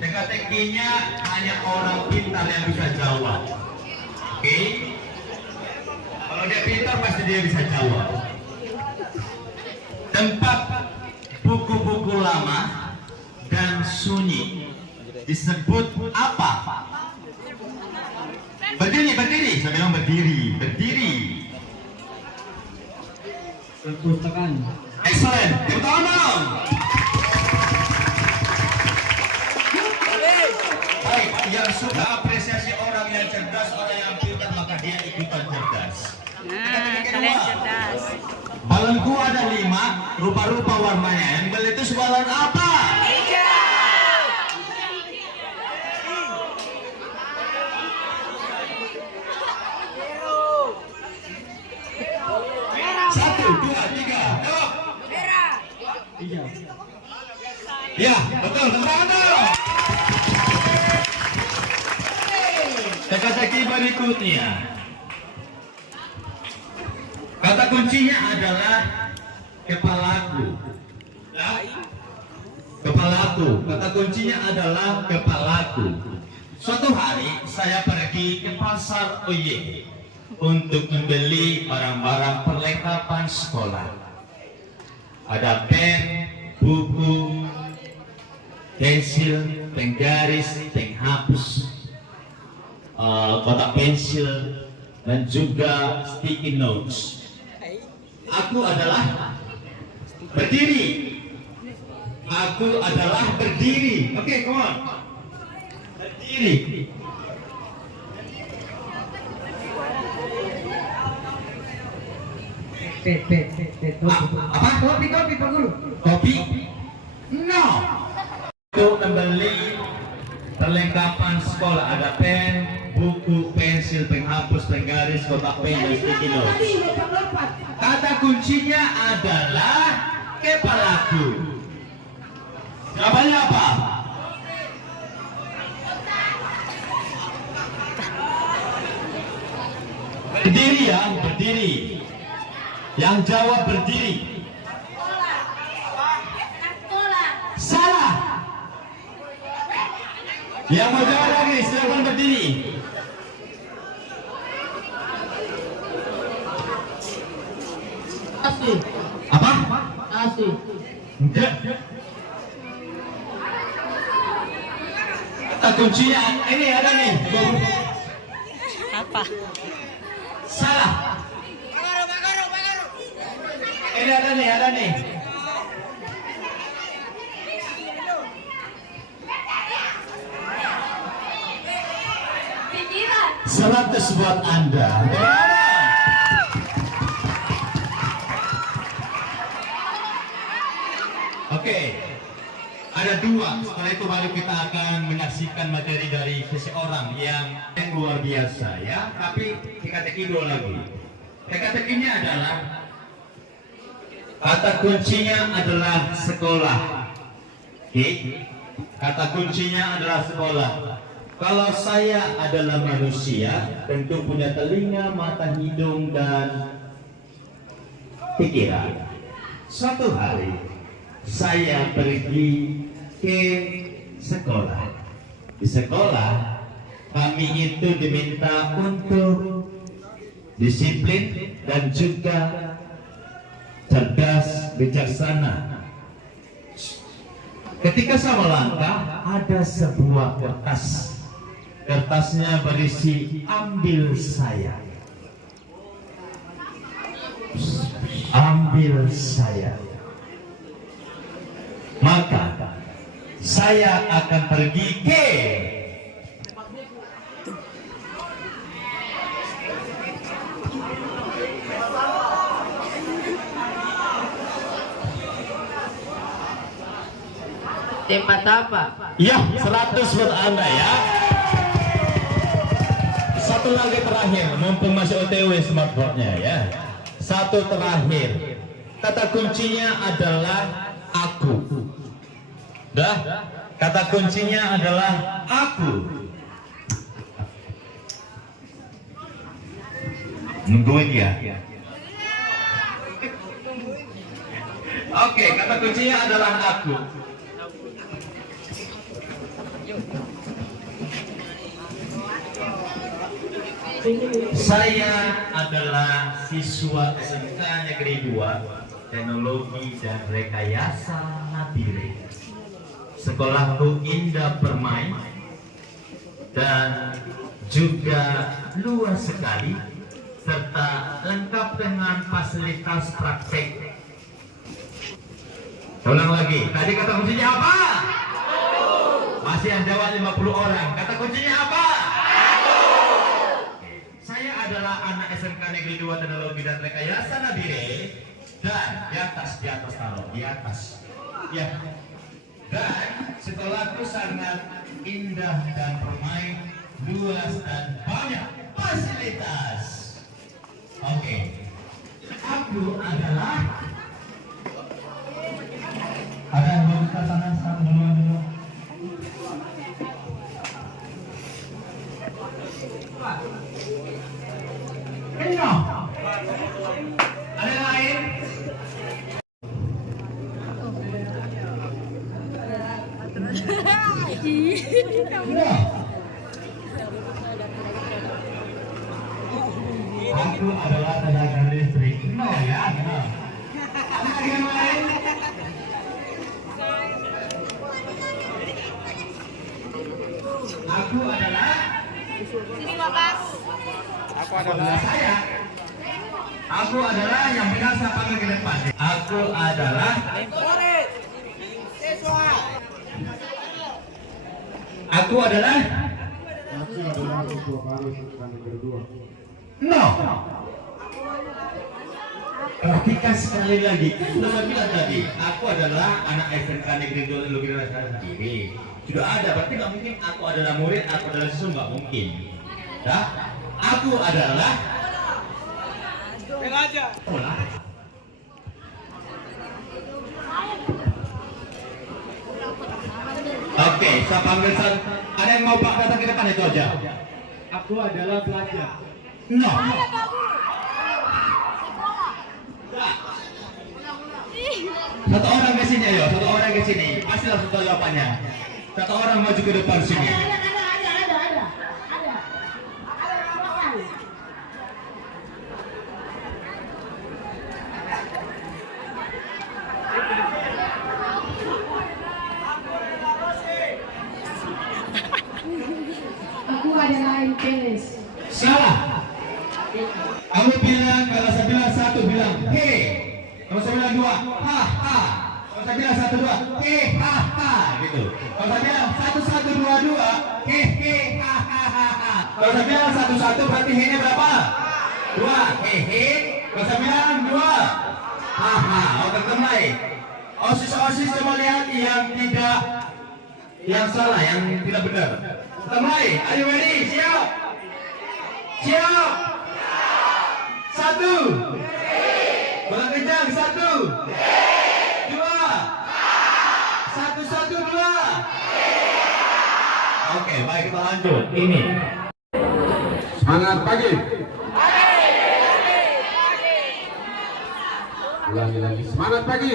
Teka-tekinya hanya orang pintar yang bisa jawab. Oke? Kalau dia pintar pasti dia bisa jawab. Tempat buku-buku lama dan sunyi disebut apa? Berdiri, berdiri. Saya bilang berdiri, berdiri. Perpustakaan. Excellent. Tepuk tangan dong. Baik, yang suka apresiasi orang yang cerdas, orang yang pintar, maka dia ikutan cerdas. Nah, kalian cerdas. Balonku ada 5, rupa-rupa warnanya. Yang bel itu sebalon apa? Satu, dua, tiga. Jawab. Iya. Ya, betul. Tepuk dong. Teka-teki berikutnya. Kata kuncinya adalah kepalaku. Kepalaku. Kata kuncinya adalah kepalaku. Suatu hari saya pergi ke pasar Oye untuk membeli barang-barang perlengkapan sekolah. Ada pen, buku, pensil, penggaris, penghapus, kotak pensil, dan juga sticky notes. Aku adalah berdiri. Aku adalah berdiri. Oke, come on. Berdiri. Apa? Kopi, Pak Guru. Kopi? No. Untuk membeli perlengkapan sekolah ada pen, buku, pensil, penghapus, penggaris, kotak pen, dan sticky notes. Kata kuncinya adalah kepalaku. Jawabannya apa? Berdiri ya, berdiri. Yang jawab berdiri. Salah. Yang mau jawab lagi, silakan berdiri. Asli. Apa? Asli. Enggak. Kata kuncinya ini ada nih. Apa? Salah. Ini ada nih, ada nih. Seratus buat Anda. Oke, ada 2. Setelah itu baru kita akan menyaksikan materi dari seseorang yang luar biasa ya. Tapi teka-teki dulu lagi. Teka-tekinya adalah kata kuncinya adalah sekolah. Oke, kata kuncinya adalah sekolah. Kalau saya adalah manusia, tentu punya telinga, mata, hidung, dan pikiran. Suatu hari saya pergi ke sekolah. Di sekolah kami itu diminta untuk disiplin dan juga cerdas, bijaksana. Ketika saya melangkah, ada sebuah kertas. Kertasnya berisi ambil saya. Ambil saya. Maka saya akan pergi ke Tempat apa? ya 100 buat Anda ya. Satu lagi terakhir, mumpung masih OTW smartphone-nya ya. Satu terakhir. Kata kuncinya adalah aku. Dah? Kata kuncinya adalah aku. Nungguin ya. Oke, kata kuncinya adalah aku. Saya adalah siswa SMK Negeri 2 Teknologi dan Rekayasa Nabire. Sekolahku indah bermain dan juga luas sekali serta lengkap dengan fasilitas praktek. Ulang lagi, tadi kata kuncinya apa? Masih yang jawab 50 orang. Kata kuncinya apa? Saya adalah anak SMK Negeri 2 Teknologi dan Rekayasa Nabire dan di atas taruh di atas. Ya. Dan sekolahku sangat indah dan bermain, luas dan banyak fasilitas. Oke. Aku adalah ada yang mau kita sana dulu. Kenal? Ada yang lain? Kenal? Aku adalah tenaga listrik. Kenal ya? Kenal. Ada yang lain? Aku adalah saya. Aku adalah yang biasa panggil ke depan. Aku adalah ketua baru SMK Negeri 2. No. Perhatikan sekali lagi. Sudah saya bilang tadi, aku adalah anak SMK Negeri 2 Teknologi dan Rekayasa Nabire. Sudah ada, berarti nggak mungkin aku adalah murid, aku adalah siswa, nggak mungkin. Ya? Aku adalah sekolah. Oke, saya panggil ada yang mau Pak datang ke depan itu aja. Aku adalah pelajar. No. Satu orang ke sini ayo, satu orang ke sini. Pasti langsung tahu jawabannya. Satu orang maju ke depan sini. Aku adalah MPS. Salah. Kamu bilang, kalau saya bilang satu bilang he. Kalau saya bilang dua, ha ha. Kalau saya bilang satu dua, he ha ha. Gitu. Kalau saya bilang satu dua dua, he ha ha ha ha. Kalau saya bilang satu berarti he nya berapa? Dua, he. Kalau saya bilang dua, ha ha. Oke kembali. Osis coba lihat yang salah, yang tidak benar. Kembali. Are you ready? Siap. Siap. Satu. Ulang kencang. Satu. Dua. Satu, dua. Oke, baik kita lanjut. Ini. Semangat pagi. Ulangi lagi. Semangat pagi.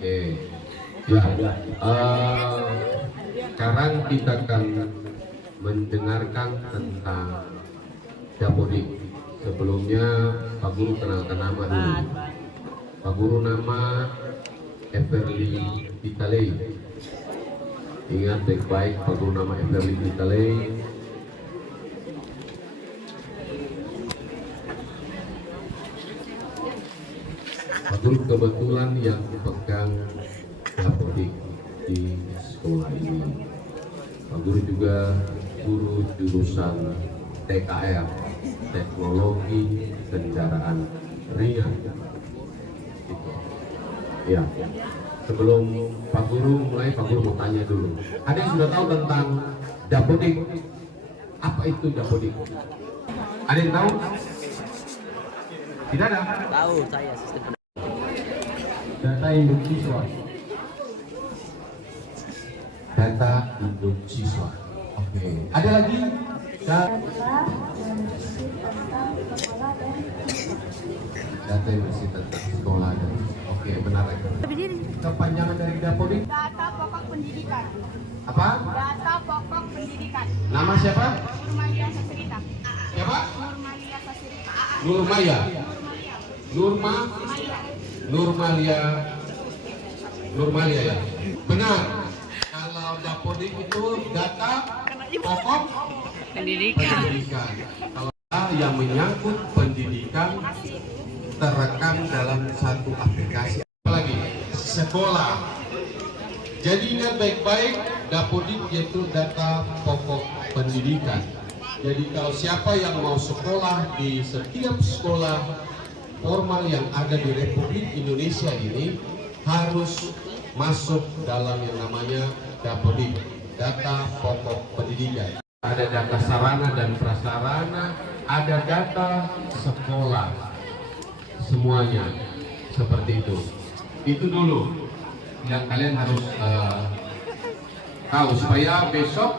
Oke. Ya. Sekarang kita akan mendengarkan tentang Dapodik. Sebelumnya Pak Guru kenalkan nama dulu. Pak Guru nama Everly Vitale. Ingat baik-baik, Pak Guru nama Everly Vitale. Pak Guru kebetulan yang pegang Dapodik di sekolah ini. Pak Guru juga guru jurusan TKR, Teknologi Kendaraan Ringan. Gitu. Ya. Sebelum Pak Guru mulai, Pak Guru mau tanya dulu. Ada yang sudah tahu tentang Dapodik? Apa itu Dapodik? Ada yang tahu? Tidak ada? Tahu saya sistem. Data induk siswa. Data induk siswa. Oke. Ada lagi? Data yang berisi tentang sekolah dan oke, benar ya. Kepanjangan dari Dapodik Data pokok pendidikan. apa? Data pokok pendidikan. Nama siapa? Nurmalia Sasirita. Siapa? Nurmalia Sasirita. Nurmaya. Nurmalia. Nurmalia. Nurmalia ya. Benar. Kalau Dapodik itu data pokok Pendidikan. pendidikan. Kalau yang menyangkut pendidikan terekam dalam satu aplikasi. Apalagi sekolah. Jadi ingat baik-baik, Dapodik yaitu data pokok pendidikan. Jadi kalau siapa yang mau sekolah di setiap sekolah formal yang ada di Republik Indonesia ini harus masuk dalam yang namanya Dapodik, data pokok pendidikan. Ada data sarana dan prasarana, ada data sekolah, semuanya seperti itu. Itu dulu yang kalian harus tahu supaya besok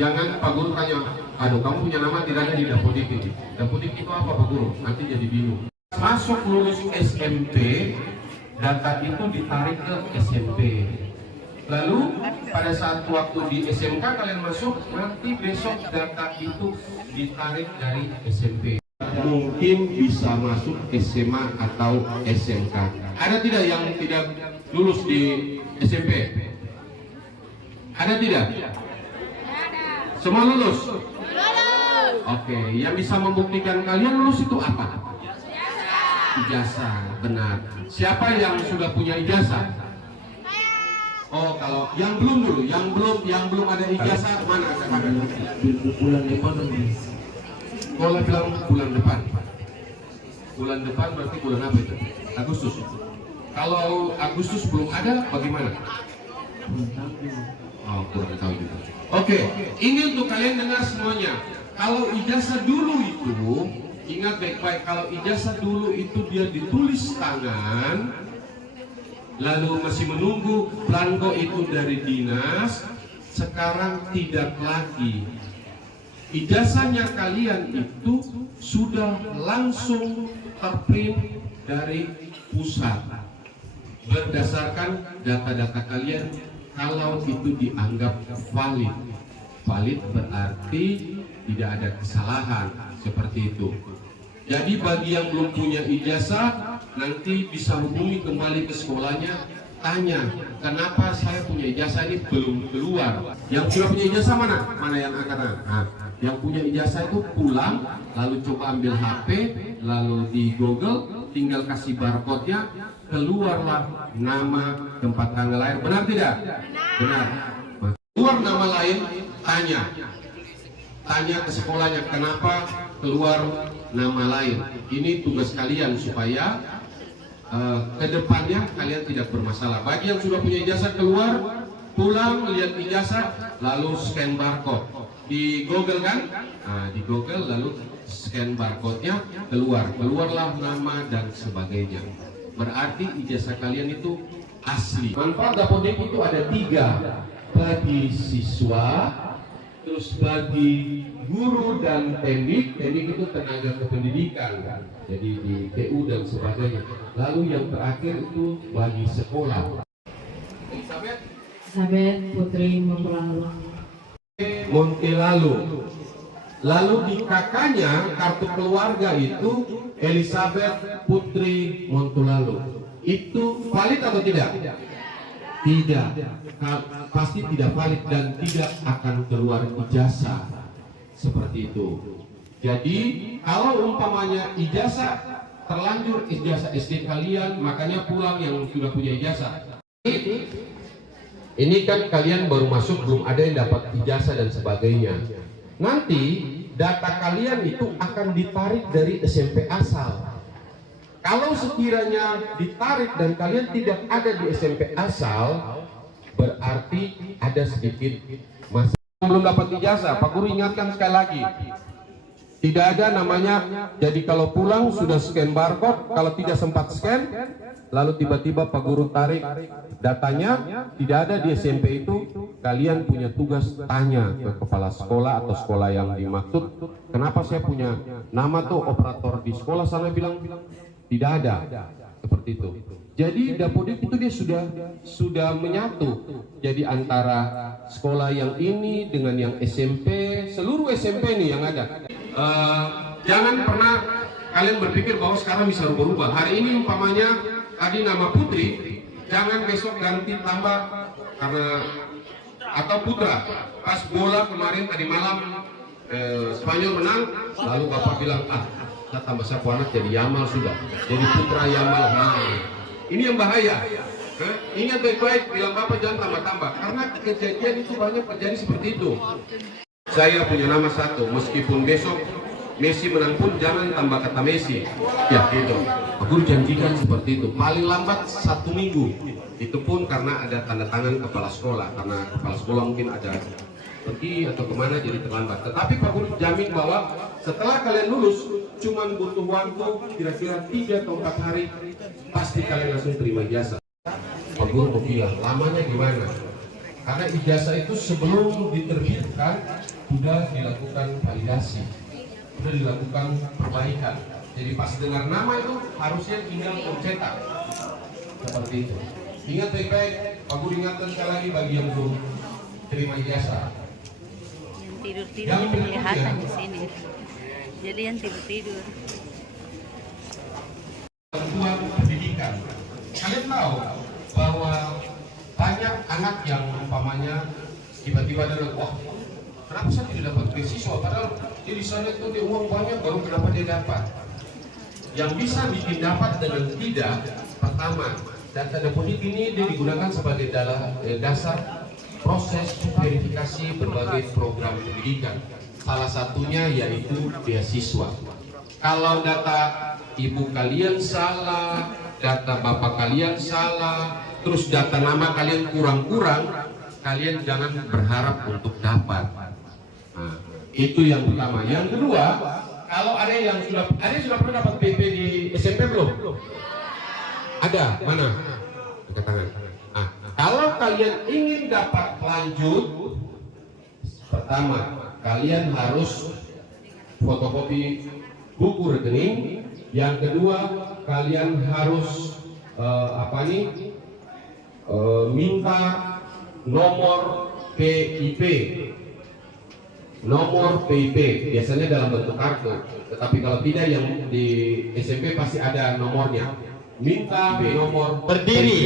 jangan Pak Guru tanya, aduh kamu punya nama tidak ada di Dapodik ini. Dapodik itu apa Pak Guru? Nanti jadi bingung. Masuk lulus SMP, data itu ditarik ke SMP. Lalu pada saat waktu di SMK kalian masuk, nanti besok data itu ditarik dari SMP. Mungkin bisa masuk SMA atau SMK. Ada tidak yang tidak lulus di SMP? Ada tidak? Semua lulus? Oke, yang bisa membuktikan kalian lulus itu apa? Ijazah, benar. Siapa yang sudah punya ijazah? Oh, kalau yang belum dulu, yang belum ada ijazah mana sekarang? Bulan depan. Kalau bilang bulan depan. Bulan depan berarti bulan apa itu? Agustus. Kalau Agustus belum ada, bagaimana? Oh, kurang tahu juga. Oke, ini untuk kalian dengar semuanya. Kalau ijazah dulu itu, ingat baik-baik, kalau ijazah dulu itu dia ditulis tangan, lalu masih menunggu belangko itu dari dinas. Sekarang tidak lagi. Ijazahnya kalian itu sudah langsung terprint dari pusat berdasarkan data-data kalian. Kalau itu dianggap valid, valid berarti tidak ada kesalahan seperti itu. Jadi bagi yang belum punya ijazah, nanti bisa hubungi kembali ke sekolahnya, tanya, kenapa saya punya ijazah ini belum keluar? Yang sudah punya ijazah mana? Mana yang angkatan? Nah, yang punya ijazah itu pulang, lalu coba ambil HP, lalu di Google, tinggal kasih barcode-nya, keluarlah nama, tempat tanggal lahir. Benar tidak? Benar. Keluar nama lain, tanya ke sekolahnya, kenapa keluar nama lain. Ini tugas kalian supaya kedepannya kalian tidak bermasalah. Bagi yang sudah punya ijazah, keluar, pulang, lihat ijazah, lalu scan barcode di Google kan? Nah, di Google lalu scan barcode-nya, keluarlah nama dan sebagainya. Berarti ijazah kalian itu asli. Manfaat Dapodik itu ada 3, bagi siswa, terus bagi guru dan teknik itu tenaga kependidikan kan, jadi di TU dan sebagainya. Lalu yang terakhir itu bagi sekolah. Elizabeth Putri Montelalu. Lalu di kakaknya kartu keluarga itu Elizabeth Putri Montelalu. Itu valid atau tidak? Tidak. Pasti tidak valid dan tidak akan keluar ijazah. Seperti itu. Jadi kalau umpamanya ijazah terlanjur ijazah SD kalian, makanya pulang yang sudah punya ijazah. Ini kan kalian baru masuk, belum ada yang dapat ijazah dan sebagainya. Nanti data kalian itu akan ditarik dari SMP asal. Kalau sekiranya ditarik dan kalian tidak ada di SMP asal, berarti ada sedikit masalah. Belum dapat ijazah, Pak Guru ingatkan sekali lagi. Tidak ada namanya, jadi kalau pulang sudah scan barcode, kalau tidak sempat scan, lalu tiba-tiba Pak Guru tarik datanya, tidak ada di SMP itu, kalian punya tugas tanya ke kepala sekolah atau sekolah yang dimaksud, kenapa saya punya nama tuh operator di sekolah sana bilang, tidak ada, seperti itu. Jadi Dapodik itu dia sudah menyatu, jadi antara sekolah yang ini dengan yang SMP, seluruh SMP nih yang ada. Jangan pernah kalian berpikir bahwa sekarang bisa berubah. Hari ini umpamanya tadi nama Putri, jangan besok ganti tambah karena atau Putra. Pas bola kemarin tadi malam Spanyol menang, lalu bapak bilang kita tambah satu anak jadi Yamal sudah, jadi Putra Yamal. Nah, ini yang bahaya. Ingat baik-baik, bilang bapak jangan tambah-tambah karena kejadian itu banyak terjadi seperti itu. Saya punya nama satu, meskipun besok Messi menang pun jangan tambah kata Messi. Ya gitu. Aku janjikan seperti itu. Paling lambat 1 minggu. Itu pun karena ada tanda tangan kepala sekolah. Karena kepala sekolah mungkin ada pergi atau kemana jadi terlambat. Tetapi Pak Guru jamin bahwa setelah kalian lulus, cuman butuh waktu kira-kira 3 atau 4 hari, pasti kalian langsung terima ijazah. Pak Guru mau bilang, lamanya gimana? Karena ijazah itu sebelum diterbitkan sudah dilakukan validasi, sudah dilakukan perbaikan. Jadi pas dengar nama itu harusnya tinggal mencetak seperti itu. Ingat baik-baik, Pak Guru ingatkan sekali lagi bagi yang belum terima ijazah. Yang tidur-tidur kelihatan di sini. Jadi yang tidur-tidur. Bantuan pendidikan. Kalian tahu bahwa banyak anak yang umpamanya tiba-tiba ada wah, kenapa saya tidak dapat beasiswa padahal di sana itu dia uang banyak baru kenapa dia dapat. Yang bisa bikin dapat dengan tidak, pertama data Dapodik ini dia digunakan sebagai dasar proses verifikasi berbagai program pendidikan. Salah satunya yaitu beasiswa. Kalau data ibu kalian salah, data bapak kalian salah, terus data nama kalian kurang-kurang, kalian jangan berharap untuk dapat. Nah, itu yang pertama. Yang kedua, kalau ada yang sudah pernah dapat PP di SMP belum? Ada? Mana? Angkat tangan. Nah, kalau kalian ingin dapat lanjut, pertama kalian harus fotokopi buku rekening. Yang kedua, kalian harus minta nomor PIP. Nomor PIP biasanya dalam bentuk kartu, tetapi kalau tidak yang di SMP pasti ada nomornya. Minta nomor Berdiri.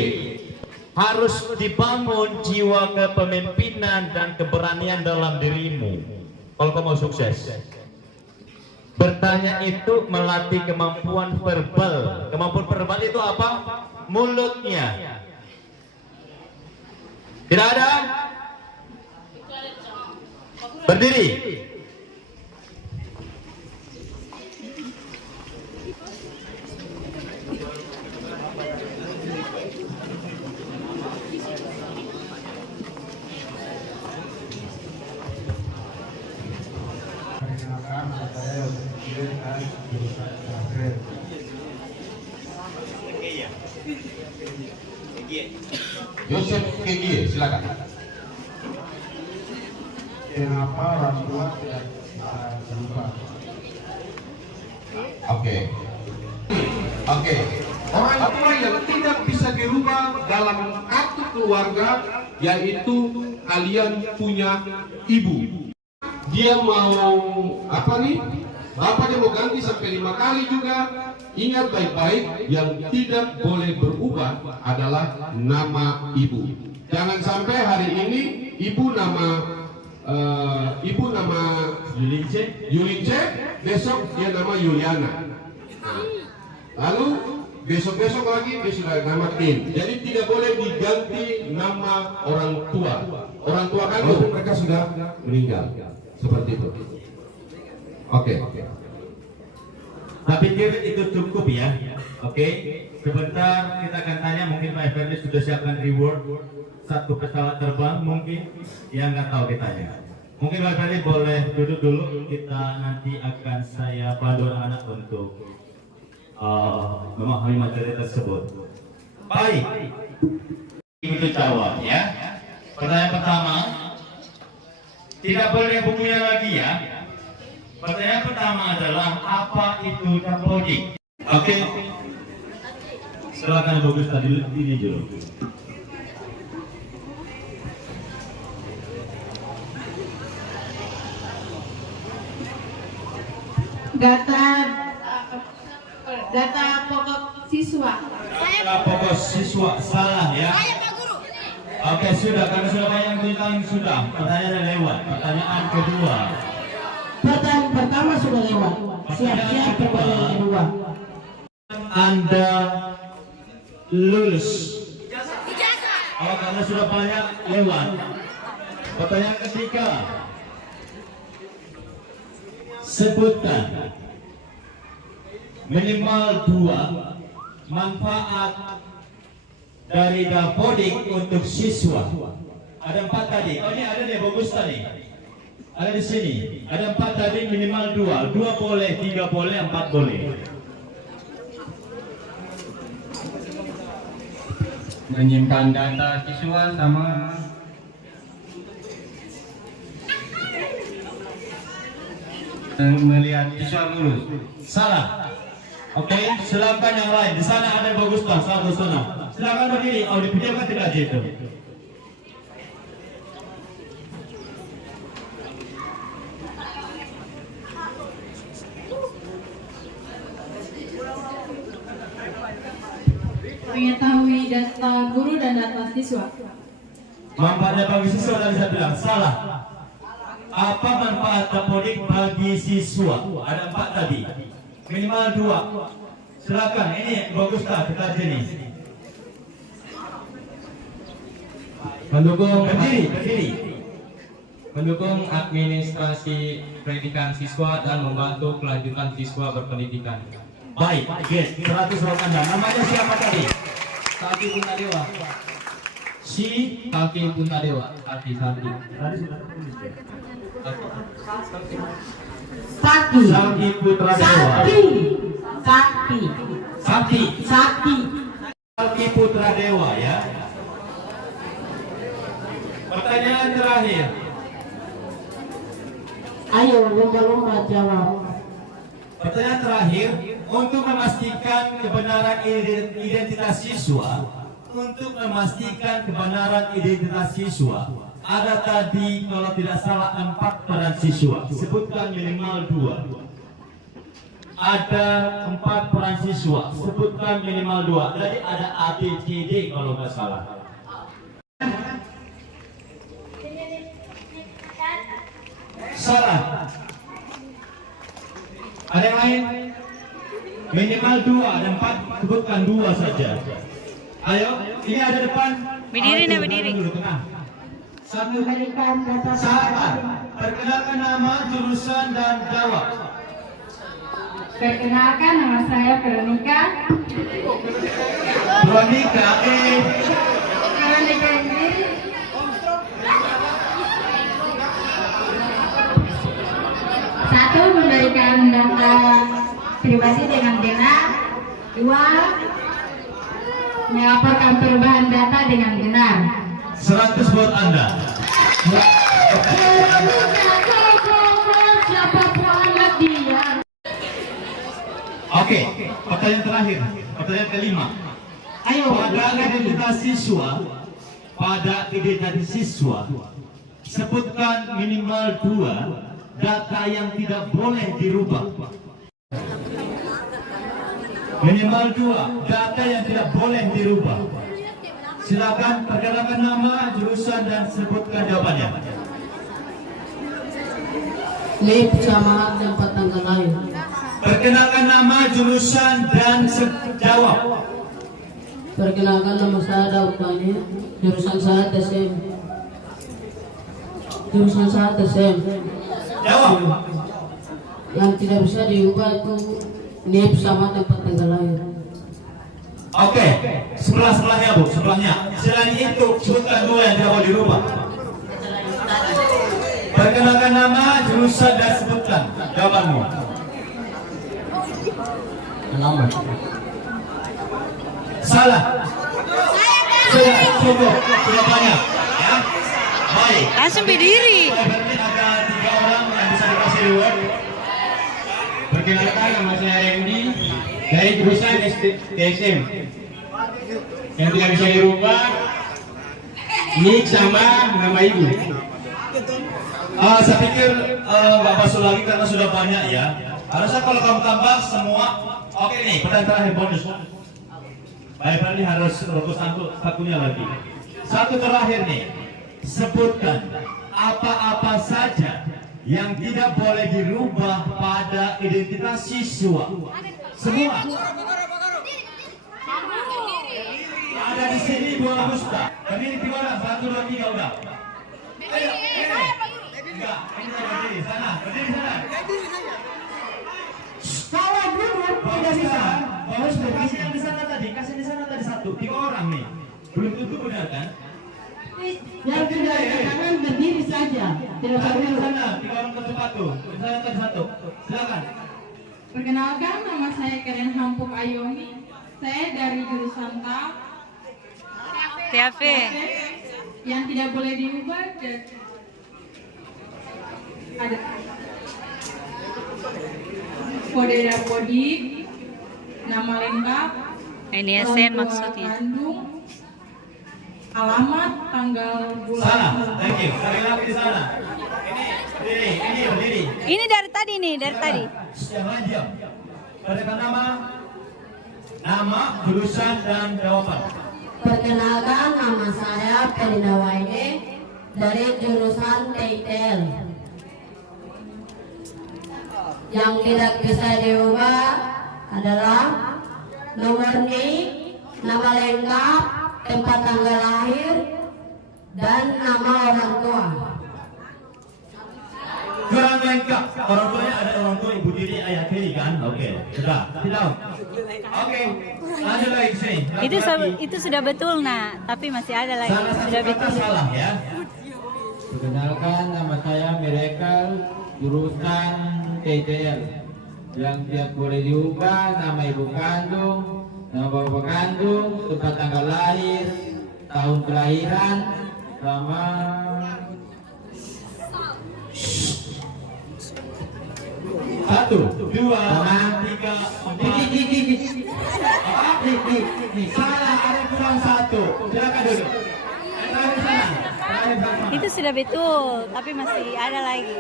Harus dibangun jiwa kepemimpinan dan keberanian dalam dirimu kalau kamu mau sukses. Bertanya itu melatih kemampuan verbal. Kemampuan verbal itu apa? Mulutnya. Tidak ada? Berdiri. Yosef KG, silakan. Kenapa orang tua tidak bisa berubah? Oke. Orang tua yang tidak bisa dirubah dalam kartu keluarga yaitu kalian punya ibu. Dia mau Bapak dia mau ganti sampai 5 kali juga. Ingat baik-baik, yang tidak boleh berubah adalah nama ibu. Jangan sampai hari ini ibu nama Yulince, besok dia nama Yuliana. Lalu besok-besok lagi dia sudah nama Tin. Jadi tidak boleh diganti nama orang tua. Orang tua kan mereka sudah meninggal. Seperti itu. Oke. Saya pikir itu cukup ya. Oke. Sebentar kita akan tanya, mungkin Pak Effendi sudah siapkan reward 1 pesawat terbang mungkin, yang nggak tahu ditanya. Mungkin Bapak tadi boleh duduk dulu. Kita nanti akan saya pandu anak untuk memahami materi tersebut. Baik, itu jawab ya. Pertanyaan pertama, tidak boleh bukunya lagi ya. Pertanyaan pertama adalah apa itu dapodik? Oke, silakan bagus tadi ini dulu. Data pokok siswa. Pokok siswa salah ya. Oke, sudah, karena sudah banyak yang tentang sudah. Pertanyaan lewat. Pertanyaan kedua. Pertanyaan pertama sudah lewat. Siap-siap pertanyaan kedua. Anda lulus. Oh, karena sudah banyak lewat. Pertanyaan ketiga. Sebutkan minimal 2 manfaat dari dapodik untuk siswa. Ada 4 tadi. Oh, ini ada nih, bagus tadi. Ada di sini. Ada 4 tadi, minimal 2. 2 boleh, 3 boleh, 4 boleh. Menyimpan data siswa sama melihat siswa lulus. Salah. Oke, silakan yang lain. Di sana ada yang bagus Pak, satu sana. Silakan berdiri. Oh, di video kan tidak ada itu. Mengetahui data guru dan data siswa. Manfaatnya bagi siswa tadi saya bilang salah. Apa manfaat dapodik bagi siswa? Ada 4 tadi. Minimal 2. Silakan. Ini bagus tak kita sini. Mendukung administrasi pendidikan siswa dan membantu kelanjutan siswa berpendidikan. Baik, yes, 100 Anda. Namanya siapa tadi? Sakti Puntadewa. Si Sakti Puntadewa. Sakti. tadi sudah tulis ya? Sakti. Sakti Putra Dewa. Sakti Putra Dewa ya. Pertanyaan terakhir. Ayo lomba-lomba jawab. Pertanyaan terakhir, untuk memastikan kebenaran identitas siswa, ada tadi kalau tidak salah 4 peran siswa. Sebutkan minimal 2. Ada 4 peran siswa. Sebutkan minimal 2. Jadi ada A, B, C, D kalau nggak salah. Salah. Ada yang lain? Minimal 2, ada 4, sebutkan 2 saja. Ayo, ini ada depan. Berdiri nih, berdiri. Dulu, tengah. Satu, Memberikan data sahabat. Perkenalkan nama, jurusan, dan jawab. Perkenalkan, nama saya Veronica. Veronica, Veronica ini satu, memberikan data pribadi dengan benar. 2, melaporkan perubahan data dengan benar. 100 buat Anda. Siapa perangat dia? Oke, pertanyaan terakhir. Pertanyaan kelima. Ayo, Pada identitas siswa, sebutkan minimal 2 data yang tidak boleh dirubah. Minimal 2 data yang tidak boleh dirubah. Silakan perkenalkan nama, jurusan, dan sebutkan jawabannya. Lip sama tempat tanggal lahir. Perkenalkan nama, jurusan, dan jawab. Perkenalkan, nama saya Daud Bani, jurusan saya TSM. Jawab. Yang tidak bisa diubah itu NIP sama tempat tanggal lahir. Oke, sebelahnya Bu, sebelahnya. Selain itu, sebutkan 2 yang tidak boleh dirubah. Perkenalkan nama, jurusan dan sebutkan jawabanmu. Alamat. Salah. Sudah cukup, sudah banyak. Ya, baik. Langsung berdiri. Berarti ada 3 orang yang bisa dikasih reward. Perkenalkan, nama saya Randy dari jurusan TSM. Yang tidak bisa dirubah, nick sama nama ibu. Saya pikir Bapak basuh lagi karena sudah banyak ya. Harusnya kalau kamu tambah semua. Oke nih, pertanyaan terakhir bonus. Baik, berarti harus fokus satunya lagi. Satu terakhir nih, sebutkan apa-apa saja yang tidak boleh dirubah pada identitas siswa. Semua. Ada di sini 2 Agusta. Berdiri 3 orang, 1, 2, 3 udah. Ayo, enggak, ini berdiri sana, berdiri sana. Kalau dulu tidak bisa, harus kasih yang di sana tadi, kasih di sana tadi 1, 3 orang nih. Belum tentu benar kan? Yang tidak kanan berdiri saja. Tidak Satu di perlu. sana, 3 orang ke tempat tuh. Di sana tadi 1. Silakan. Perkenalkan, nama saya Karen Hampuk Ayomi. Saya dari jurusan TAV. yang tidak boleh diubah ada kode Dapodik, nama lengkap, Ini orang SN tua maksudnya. kandung, alamat, tanggal, bulan. Sana, thank you. Sekali lagi di sana. Ini berdiri. Ini dari tadi nih, dari tadi. Yang lain diam. Katakan nama, jurusan dan jawaban. Perkenalkan, nama saya Pelina Waide dari jurusan TITL. Yang tidak bisa diubah adalah nomor NIK, nama lengkap, tempat tanggal lahir, dan nama orang tua. Kurang lengkap. Orang tuanya ada orang tua, ibu tiri, ayah tiri kan? Oke, sudah. Tidak. Oke, lanjut lagi ke sini. Itu sudah betul nah, tapi masih ada lagi. Salah satu Sudah kata betul. salah ya. Perkenalkan, nama saya Miracle, jurusan TTL. Yang tidak boleh diubah, nama ibu kandung, nama bapak kandung, tempat tanggal lahir, tahun kelahiran, sama 1, 2, 3, 4. Salah, ada kurang 1. Silakan duduk. Terakhir sana. Terakhir sana. Itu sudah betul, tapi masih ada lagi.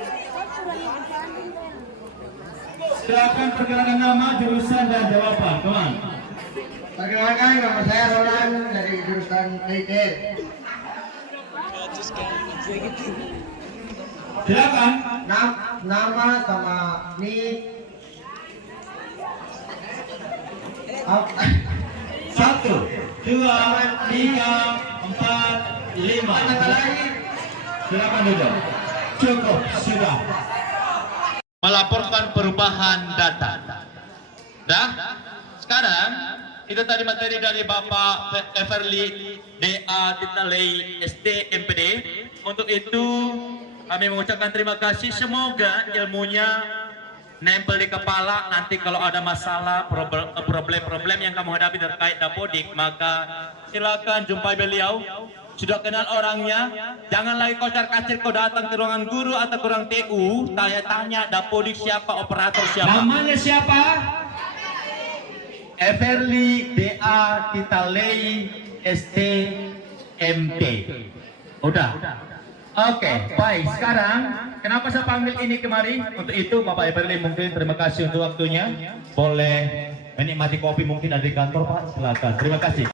Silakan perkenalkan nama, jurusan dan jawaban. Teman. Perkenalkan, nama saya Roland dari jurusan TITL. Silakan. Nama sama NIK. 1, 2, 3, 4, 5. Silakan duduk. Cukup, sudah. Melaporkan perubahan data. Dah? Sekarang itu tadi materi dari Bapak Everly DA Titalei SD MPD. Untuk itu kami mengucapkan terima kasih. Semoga ilmunya nempel di kepala. Nanti kalau ada masalah, problem-problem yang kamu hadapi terkait Dapodik, maka silakan jumpai beliau. Sudah kenal orangnya, jangan lagi kocar-kacir kau datang ke ruangan guru atau ke ruang TU, tanya-tanya Dapodik siapa, operator siapa. Namanya siapa? Everly DA Titalei SD MP. Udah. Oke, baik. Sekarang, kenapa saya panggil ini kemari? Untuk itu, Bapak Everly mungkin terima kasih untuk waktunya. Boleh menikmati kopi mungkin ada di kantor, Pak. Silakan. Terima kasih.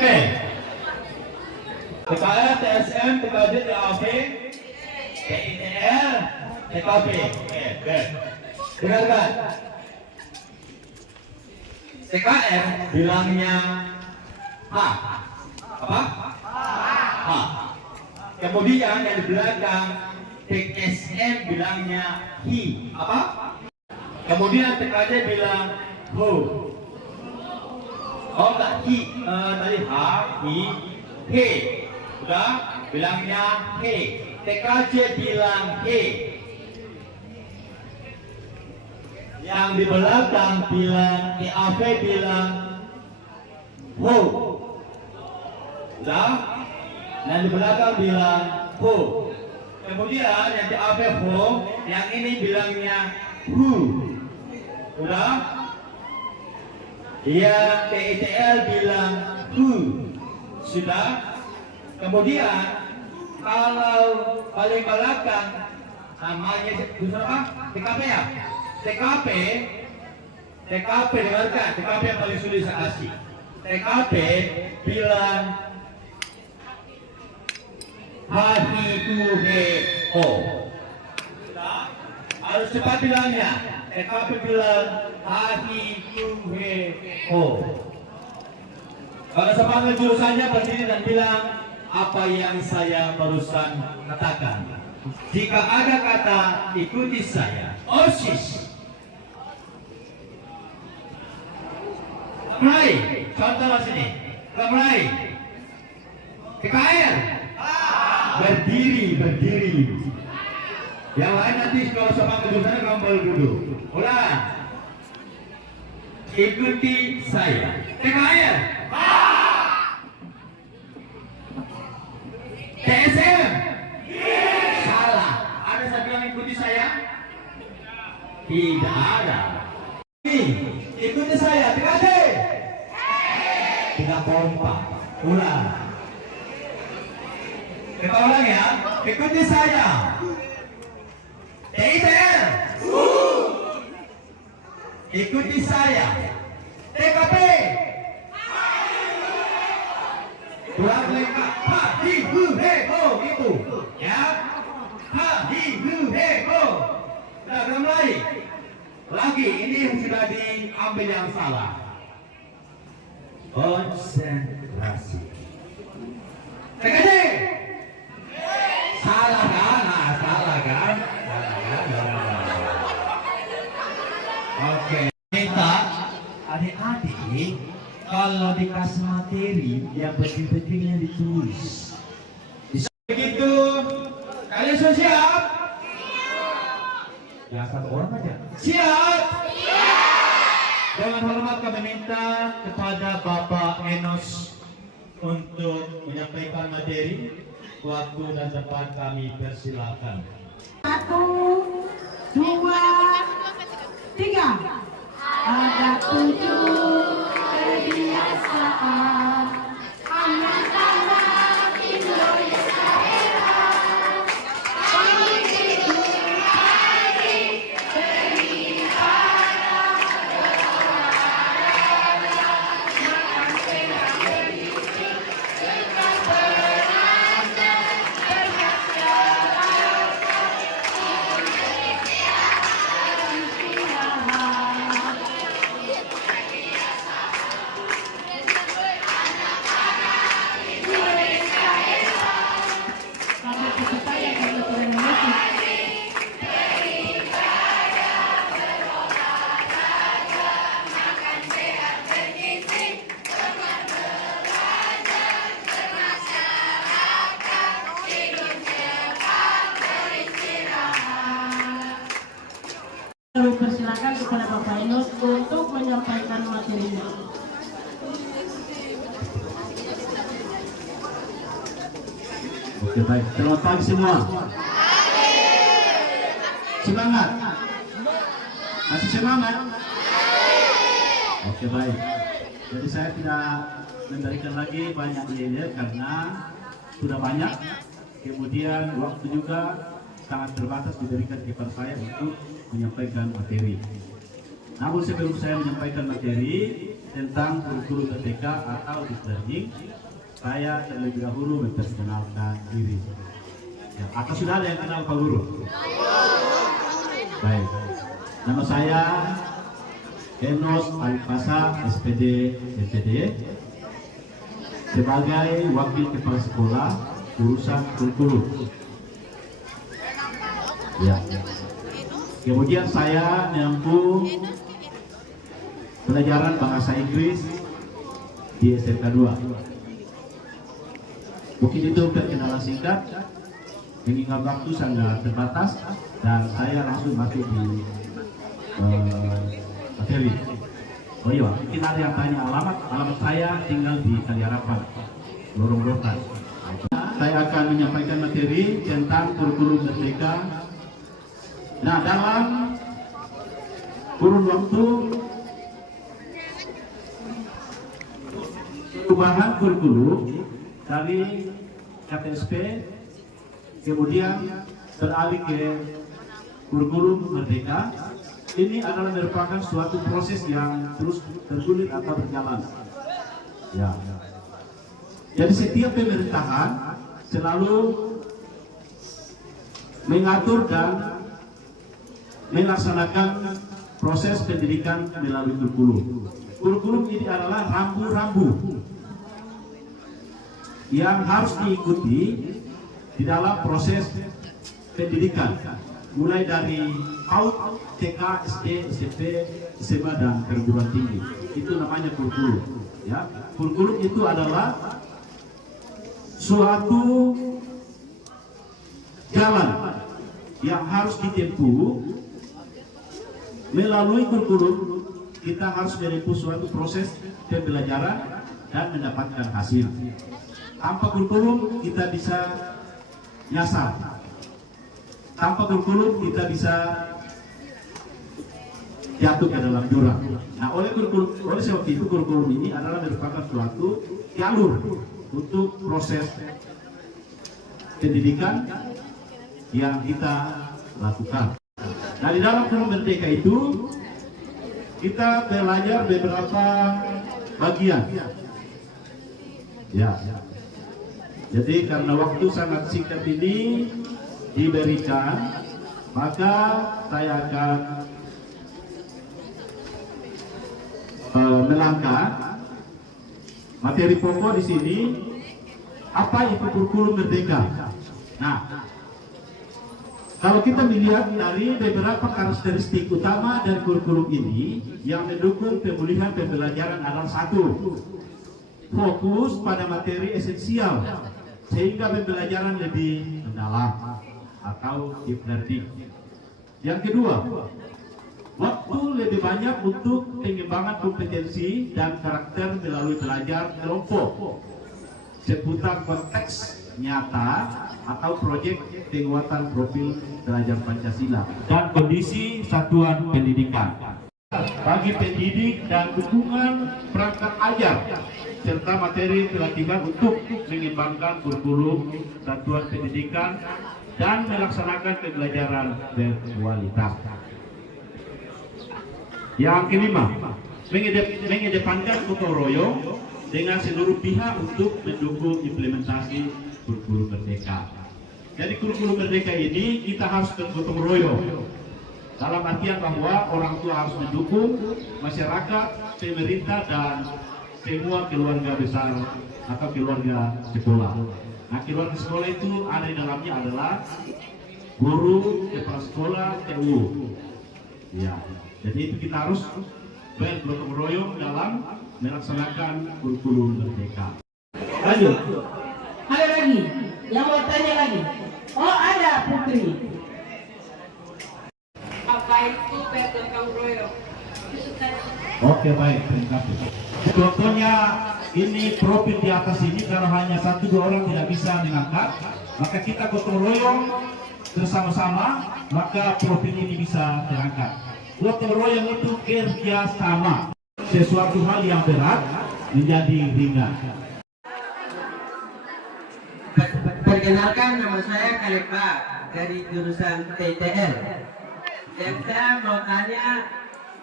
Oke. TKL, TSM, TKJ, TAV, TITL, TKB. Oke, good. Dengarkan. TKM bilangnya H. Apa? H. Kemudian yang di belakang TSM bilangnya hi. Apa? Kemudian TKJ bilang ho. Oh enggak hi, tadi ha, hi, he. Udah, bilangnya he. TKJ bilang he. Yang di belakang bilang, TAV bilang ho. Udah? Yang di belakang bilang ho. Kemudian yang TAV ho, yang ini bilangnya hu. Udah? Yang TITL bilang hu. Sudah? Kemudian kalau paling belakang namanya apa? TKP ya? TKP dengarkan, TKP yang paling sulit saya kasih. TKP bilang hahi tu he ho. Harus cepat bilangnya. TKP bilang hahi tu he ho. Kalau sepanjang jurusannya berdiri dan bilang apa yang saya barusan katakan. Jika ada kata ikuti saya, OSIS. Mulai, contoh sini. Mulai. TKR. Berdiri. Yang lain nanti kalau sepanjang jurusannya kamu duduk. Ulang. Ikuti saya. TKR. TSM. Salah. Ada saya bilang ikuti saya? Tidak ada. Ikuti saya. TKJ. Tidak kompak. Ulang. Kita ulang ya. Ikuti saya. TITL. Ikuti saya. TKP. Kurang lengkap. Ha hi hu he ho itu. Ya. Ha hi hu he ho. Sudah mulai. Lagi ini sudah diambil yang salah. Konsentrasi. TKJ. Salah kan? Nah, salah kan? Oke. Minta adik-adik kalau dikasih materi yang penting-penting yang ditulis. Begitu. Kalian sudah siap? Ya, satu orang aja. Siap? Dengan hormat kami minta kepada Bapak Enos untuk menyampaikan materi. Waktu dan tempat kami persilakan. 1, 2, 3. Ada 7 kebiasaan anak-anak Indonesia heran. Begitu hari daripada berolahraga, makan sehat bergizi, dekat belajar, bermasyarakat, Indonesia istirahat. Selamat peserta yang kebetulan musik. Kami persilakan kepada Bapak Enos untuk menyampaikan materinya. Oke, baik. Selamat pagi semua. Semangat. Masih semangat? Oke, baik. Jadi saya tidak memberikan lagi banyak yel karena sudah banyak. Kemudian waktu juga sangat terbatas diberikan kepada saya untuk menyampaikan materi. Namun sebelum saya menyampaikan materi tentang kurikulum TK atau deep learning, saya terlebih dahulu memperkenalkan diri. Ya, atau sudah ada yang kenal Pak Guru? Baik. Nama saya Enos Alifasa, SPD MPD, sebagai Wakil Kepala Sekolah Urusan Kurikulum. Ya. Kemudian saya menempuh pelajaran bahasa Inggris di SMK 2. Mungkin itu perkenalan singkat, mengingat waktu sangat terbatas dan saya langsung masuk di materi. Oh iya, mungkin ada yang tanya alamat saya tinggal di Kaliarapan, Lorong Rotan. Saya akan menyampaikan materi tentang kurikulum merdeka. Nah, dalam kurun waktu perubahan kurikulum dari KTSP kemudian beralih ke kurikulum merdeka, ini adalah merupakan suatu proses yang terus bergulir atau berjalan. Ya. Jadi setiap pemerintahan selalu mengatur dan melaksanakan proses pendidikan melalui kurikulum. Kurikulum ini adalah rambu-rambu yang harus diikuti di dalam proses pendidikan, mulai dari PAUD, TK, SD, SMP, SMA dan perguruan tinggi. Itu namanya kurikulum. Ya, kurikulum itu adalah suatu jalan yang harus ditempuh. Melalui kurikulum kita harus menempuh suatu proses pembelajaran dan mendapatkan hasil. Tanpa kurikulum kita bisa nyasar. Tanpa kurikulum kita bisa jatuh ke dalam jurang. Nah, oleh sebab itu kurikulum ini adalah merupakan suatu jalur untuk proses pendidikan yang kita lakukan. Nah, di dalam kurikulum merdeka itu kita belajar beberapa bagian. Ya. Jadi karena waktu sangat singkat ini diberikan, maka saya akan melangkah materi pokok di sini. Apa itu kurikulum merdeka? Nah, kalau kita melihat dari beberapa karakteristik utama dari kurikulum ini yang mendukung pemulihan pembelajaran adalah satu, fokus pada materi esensial sehingga pembelajaran lebih mendalam atau deep learning. Yang kedua, waktu lebih banyak untuk pengembangan kompetensi dan karakter melalui belajar kelompok seputar konteks nyata atau proyek penguatan profil belajar Pancasila dan kondisi satuan pendidikan bagi pendidik dan dukungan perangkat ajar serta materi pelatihan untuk mengembangkan kurikulum satuan pendidikan dan melaksanakan pembelajaran berkualitas. Yang kelima, mengedepankan gotong royong dengan seluruh pihak untuk mendukung implementasi kurikulum merdeka. Jadi kurikulum merdeka ini kita harus bergotong royong. Dalam artian bahwa orang tua harus mendukung, masyarakat, pemerintah dan semua keluarga besar atau keluarga sekolah. Nah, keluarga sekolah itu ada di dalamnya adalah guru, kepala sekolah, TU. Ya, jadi itu kita harus bergotong royong dalam melaksanakan kurikulum merdeka. Lanjut. Ada lagi yang mau tanya lagi? Oh, ada Putri. Apa itu bergotong royong? Oke, baik, terima kasih. Contohnya ini profil di atas ini kalau hanya 1-2 orang tidak bisa mengangkat, maka kita gotong royong bersama-sama, maka profil ini bisa terangkat. Gotong royong itu kerja sama, sesuatu hal yang berat menjadi ringan. Perkenalkan, nama saya Kalepa dari jurusan TTL. Dan saya mau tanya,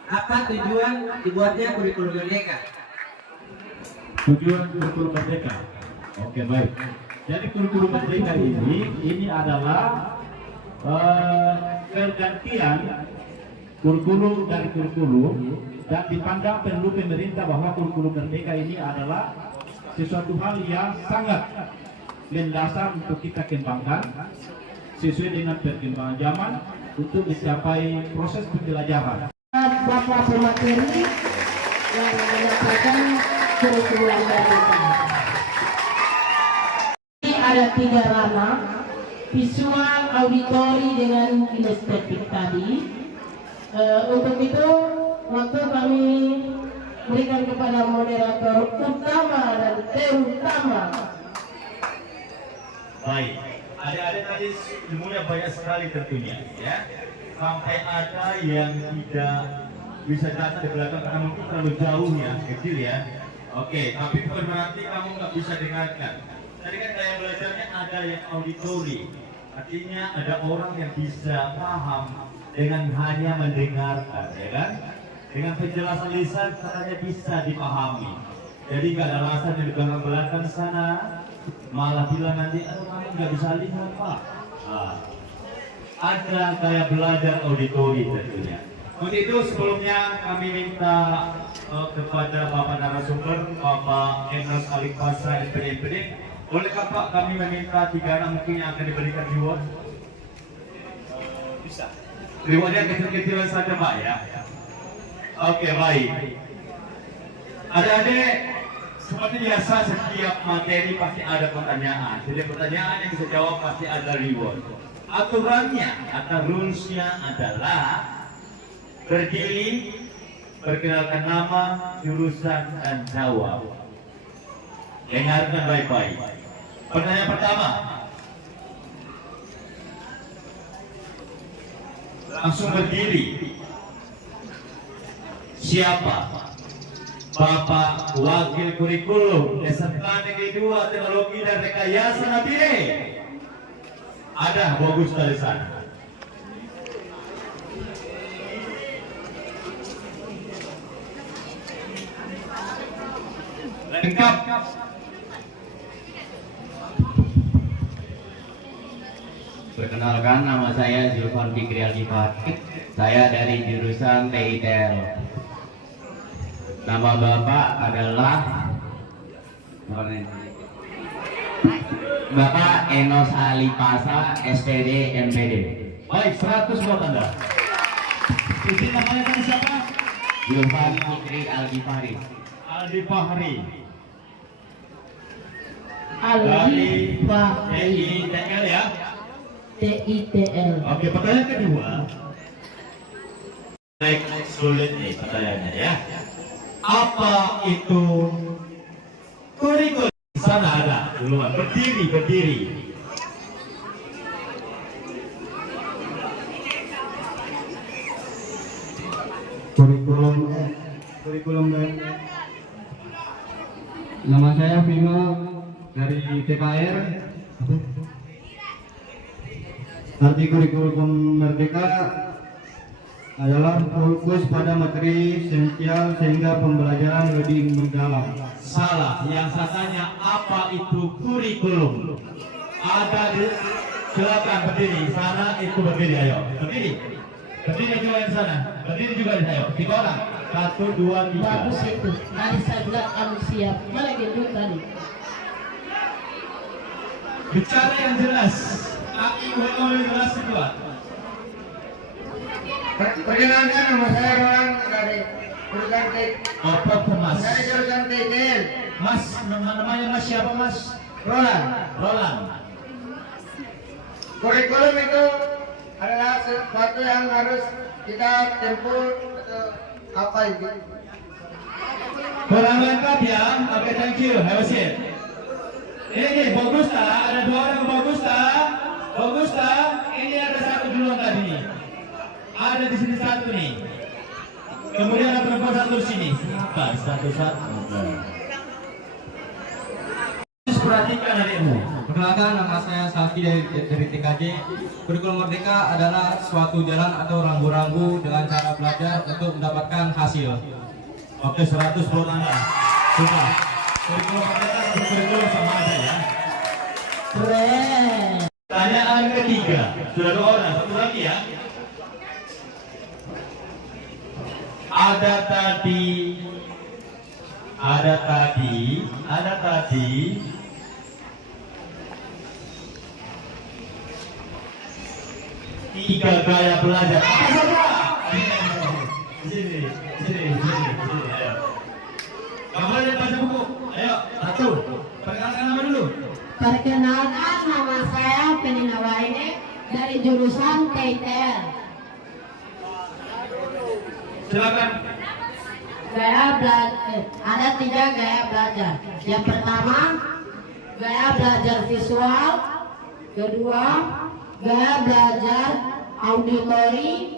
apa tujuan dibuatnya kurikulum merdeka? Tujuan kurikulum merdeka. Oke, baik. Jadi kurikulum merdeka ini adalah pergantian kurikulum dari kurikulum dan dipandang perlu pemerintah bahwa kurikulum merdeka ini adalah sesuatu hal yang sangat mendasar untuk kita kembangkan sesuai dengan perkembangan zaman untuk mencapai proses pembelajaran. Bapak pemateri yang menyampaikan kurikulum merdeka. Ini ada 3 ranah, visual, auditori, dengan kinestetik tadi. Untuk itu, waktu kami berikan kepada moderator utama dan terutama. Baik, adik-adik tadi ilmunya banyak sekali tentunya, ya. Sampai ada yang tidak bisa datang di belakang karena mungkin terlalu jauhnya, kecil ya. Oke, tapi bukan berarti kamu nggak bisa dengarkan. Tadi kan kayak belajarnya ada yang auditori, artinya ada orang yang bisa paham dengan hanya mendengarkan, ya kan? Dengan penjelasan lisan katanya bisa dipahami. Jadi nggak ada alasan di belakang sana malah bilang nanti, aduh kamu nggak bisa lihat pak. Ada kayak belajar auditori tentunya. Untuk itu sebelumnya kami minta kepada Bapak narasumber, Bapak Enos Alikpasa SPD, bolehkah Pak kami meminta 3 anak mungkin yang akan diberikan reward? Bisa. Rewardnya kecil-kecilan saja Pak ya. Oke, baik. Adik-adik, seperti biasa setiap materi pasti ada pertanyaan. Setiap pertanyaan yang bisa jawab pasti ada reward. Aturannya atau rulesnya adalah berdiri, perkenalkan nama, jurusan, dan jawab. Dengarkan baik-baik. Pertanyaan pertama. Langsung berdiri. Siapa? Bapak Wakil Kurikulum SMK Negeri 2 Teknologi dan Rekayasa Nabire. Ada bagus dari sana. Lengkap. Perkenalkan, nama saya Zulfan Fikri Al-Gifari. Saya dari jurusan TITL. Nama Bapak adalah Bapak Enos Alikpasa, SPD MPD. Baik, 100 buat Anda. Isi namanya kan siapa? Zulfan Fikri Al-Gifari. Al-Gifari. Al-Gifari. TITL ya? TITL. Oke, pertanyaan kedua. Baik, sulit nih pertanyaannya ya. Apa itu kurikulum? Di sana ada duluan. Berdiri. Kurikulum nama saya Bima dari TKR. Arti kurikulum merdeka adalah fokus pada materi esensial sehingga pembelajaran lebih mendalam. Salah. Yang saya tanya apa itu kurikulum? Ada di silakan berdiri. Sana itu berdiri, ayo. Berdiri juga di sana. Berdiri juga di sana. 3 orang. 1, 2, 3. Bagus itu. Tadi saya bilang kamu siap. Mana gitu tadi? Bicara yang jelas. Aki yang jelas kedua. Perkenalkan, nama saya Roland dari jurusan Apa tuh Mas? Dari jurusan TITL. Mas, namanya Mas siapa Mas? Roland. Kurikulum itu adalah sesuatu yang harus kita tempuh apa itu? Kurang lengkap ya? Oke, thank you. Have a seat. Ini bagus tak? Ada 2 orang bagus tak? Bagus tak? Ini ada 1 duluan tadi nih. Ada di sini 1 nih. Kemudian ada perempuan 1 di sini. Satu-satu. Perhatikan adikmu. Perkenalkan, nama saya Safi dari TKJ. Kurikulum Merdeka adalah suatu jalan atau rambu-rambu dengan cara belajar untuk mendapatkan hasil. Oke, 100 buat Anda. Sudah. Kurikulum Merdeka dan kurikulum sama aja ya. Keren. Pertanyaan ketiga. Sudah 2 orang, 1 lagi ya. Ada tadi 3 gaya belajar. Apa saja? Sini. Ayo. Kamu boleh baca buku. Ayo, 1. Perkenalkan nama dulu. Perkenalkan, nama saya Penina Waine dari jurusan TITL. Silakan. Gaya belajar, ada 3 gaya belajar. Yang pertama, gaya belajar visual. Kedua, gaya belajar auditori.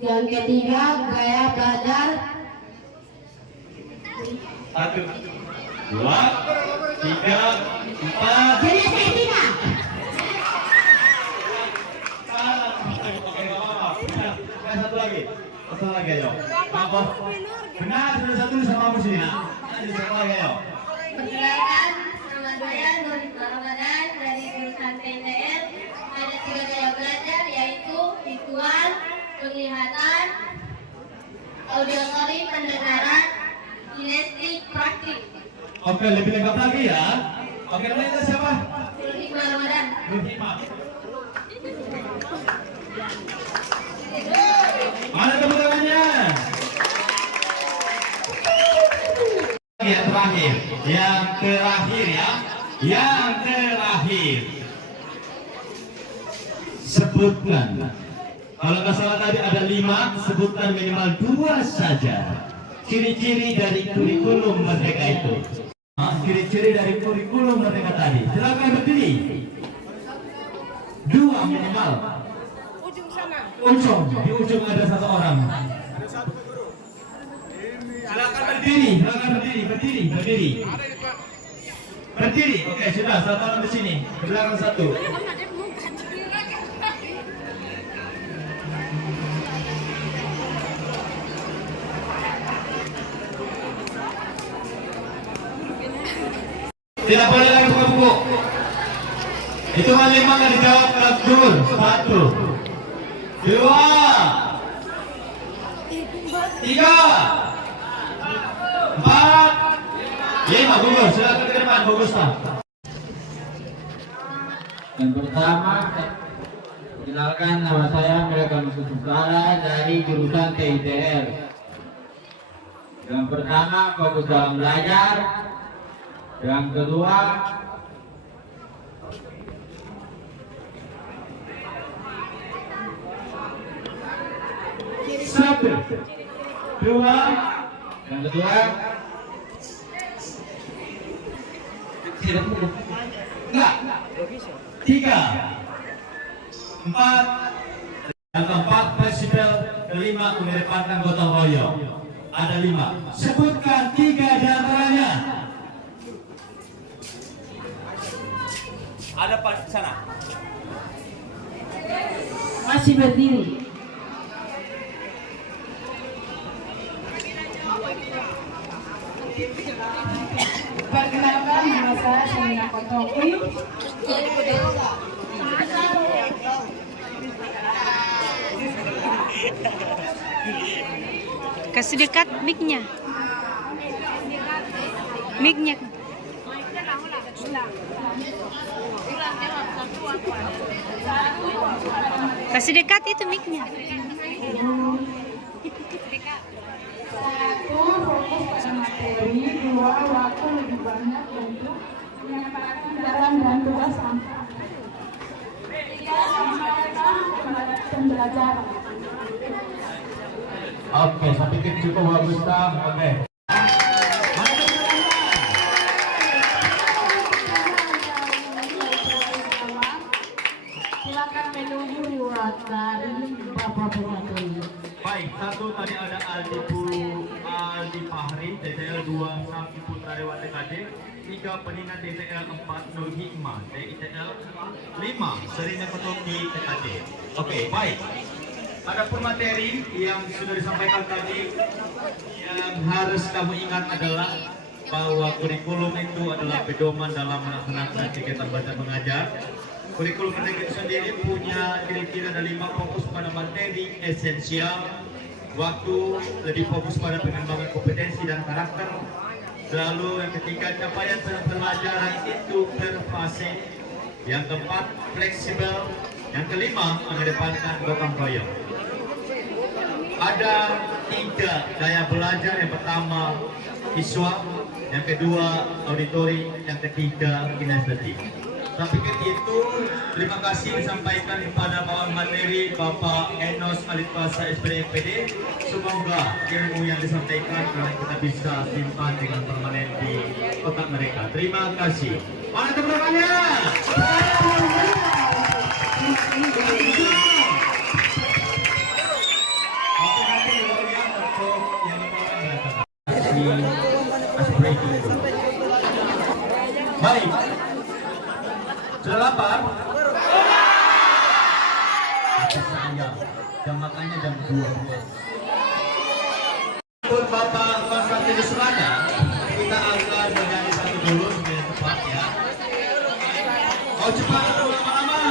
Yang ketiga, gaya belajar 1, 2, 3, 4. jadi saya tidak. Satu lagi. Satu lagi ayo. Apa? Benar, sudah satu sama aku sini. Ada satu lagi ayo. Perkenalkan, nama saya Nurita Ramadan dari jurusan PTN. Ada 3 gaya belajar yaitu visual, penglihatan, auditory, pendengaran, kinestetik, praktik. Oke, lebih lengkap lagi ya. Oke, namanya siapa? Nurita Ramadan. Nurhima. Mana tepuk tangannya? Yang terakhir ya. Yang terakhir. Sebutkan. Kalau nggak salah tadi ada 5, sebutkan minimal 2 saja. Ciri-ciri dari kurikulum Merdeka itu. Ciri-ciri dari kurikulum Merdeka tadi. Silakan berdiri. 2 minimal. Ujung, di ujung ada 1 orang. Silakan berdiri, berdiri. Oke, sudah 1 orang di sini. Di belakang 1. Tidak boleh lagi buka buku. Hitungan 5 nggak dijawab, kabur. 1, 2, 3, 4, 5. Gugur, silakan ke depan, Bu Gustaf. Yang pertama, kenalkan nama saya Mereka Musara dari jurusan TITL. Yang pertama, fokus dalam belajar. Yang kedua, Satu, 2, yang kedua, enggak, 3, 4. Yang keempat, fleksibel. Kelima, mengedepankan gotong royong. Ada 5. Sebutkan 3 di antaranya. Ada Pak di sana. Masih berdiri. Perkenalkan, nama saya Selina Kotoki. Kasih dekat mic-nya. Mic-nya. Kasih dekat itu mic-nya. 1, fokus pada materi. 2, waktu lebih banyak untuk menyampaikan jalan dan tugas sampah. 3, sampaikan pembelajaran. Oke, saya pikir cukup Bu Gustaf. Oke. Silakan menunggu riwayat dari Bapak Bupati. Baik, 1 tadi ada Aldi Fahri, TTL 2 Sakti Putra Dewa TKJ, 3 Penina TTL, 4 Nur Hikmah TTL, 5 Serina Kotoki TKJ. Oke, baik. Adapun materi yang sudah disampaikan tadi, yang harus kamu ingat adalah bahwa kurikulum itu adalah pedoman dalam melaksanakan kegiatan belajar mengajar. Kurikulum Merdeka itu sendiri punya ciri-ciri ada 5, fokus pada materi esensial, waktu lebih fokus pada pengembangan kompetensi dan karakter. Lalu yang ketiga, capaian pembelajaran itu berfase. Yang keempat, fleksibel. Yang kelima, mengedepankan gotong royong. Ada 3 daya belajar. Yang pertama siswa, yang kedua auditori, yang ketiga kinestetik. Saya pikir itu. Terima kasih disampaikan kepada Bapak Materi Bapak Enos Alitbasa SPD MPD. Semoga ilmu yang disampaikan kita bisa simpan dengan permanen di otak mereka. Terima kasih. Mana tepuk tangannya? Baik. Sudah lapar? Jam makannya jam 2. Untuk Bapak Konstantin Surada, kita akan menyanyi satu dulu supaya cepat ya. Oh cepat atau lama-lama?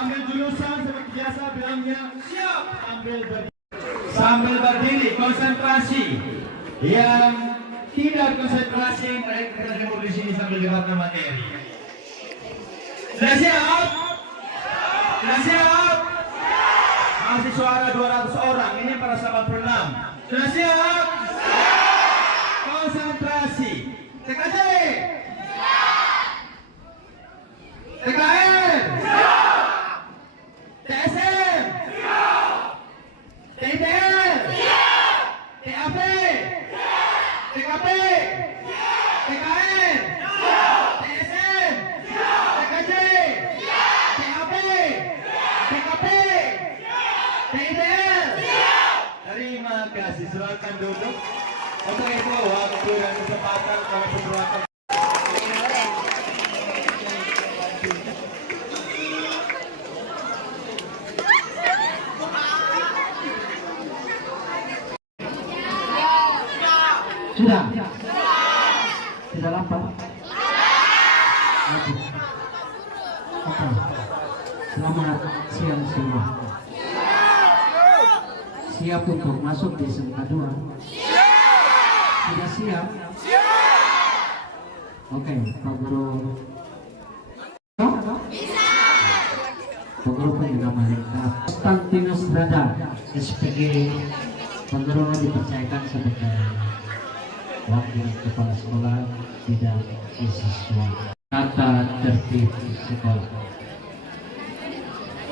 Ambil jurusan seperti biasa bilangnya siap. Sambil berdiri konsentrasi. Yang tidak konsentrasi mereka demo di sini sambil lihat materi. Sudah siap? Sudah siap? Masih suara 200 orang. Ini para 86. Sudah siap? Konsentrasi. TKJ. TKN. TSM. TITL. TAP. TKP. TKN. TSM. TKJ. TAP. TKP. TITL. Terima kasih. Silakan duduk. Untuk itu waktu dan kesempatan kami persilakan. Sudah? Sudah lapar? Oke. Selamat siang semua. siap untuk masuk di SMK 2? Sudah siap? Oke, Pak Guru. Bisa. Pak Guru pun juga mantap. Konstantinus Brada, SPG. Pak Guru dipercayakan sebagai wakil kepala sekolah bidang siswa. Tata tertib sekolah.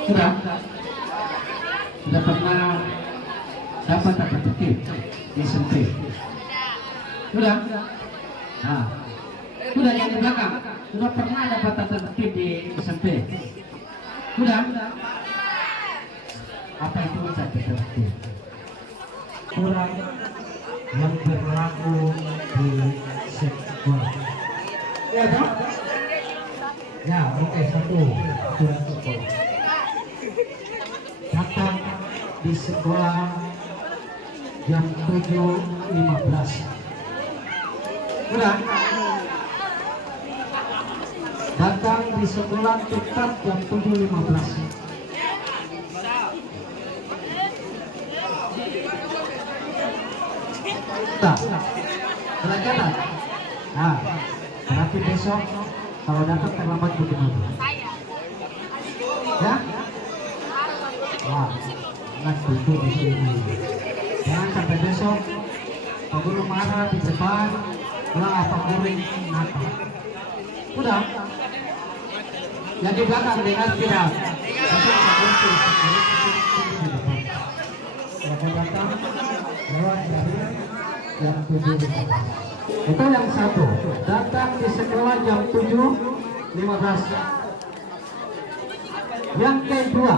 Sudah pernah dapat tata tertib di SMP? Sudah? Nah, sudah yang di belakang. Sudah pernah dapat tata tertib di SMP? Sudah? Apa itu tata tertib? Aturan yang berlaku di sekolah. Ya, dong? Ya, oke, satu. Aturan sekolah. Datang di sekolah jam 7.15. Sudah? Datang di sekolah tetap jam 7.15. Pelajaran. Nah, berarti besok kalau datang terlambat bagaimana? Ya? Wah, nggak setuju di sini. Jangan sampai besok Pak Guru marah di depan, bilang apa goreng nata. Udah. Yang di belakang dengar tidak? Masuk Pak Guru di depan. Kalau datang lewat dari jam 7.15. Itu yang satu. Datang di sekolah jam 7.15. Yang kedua,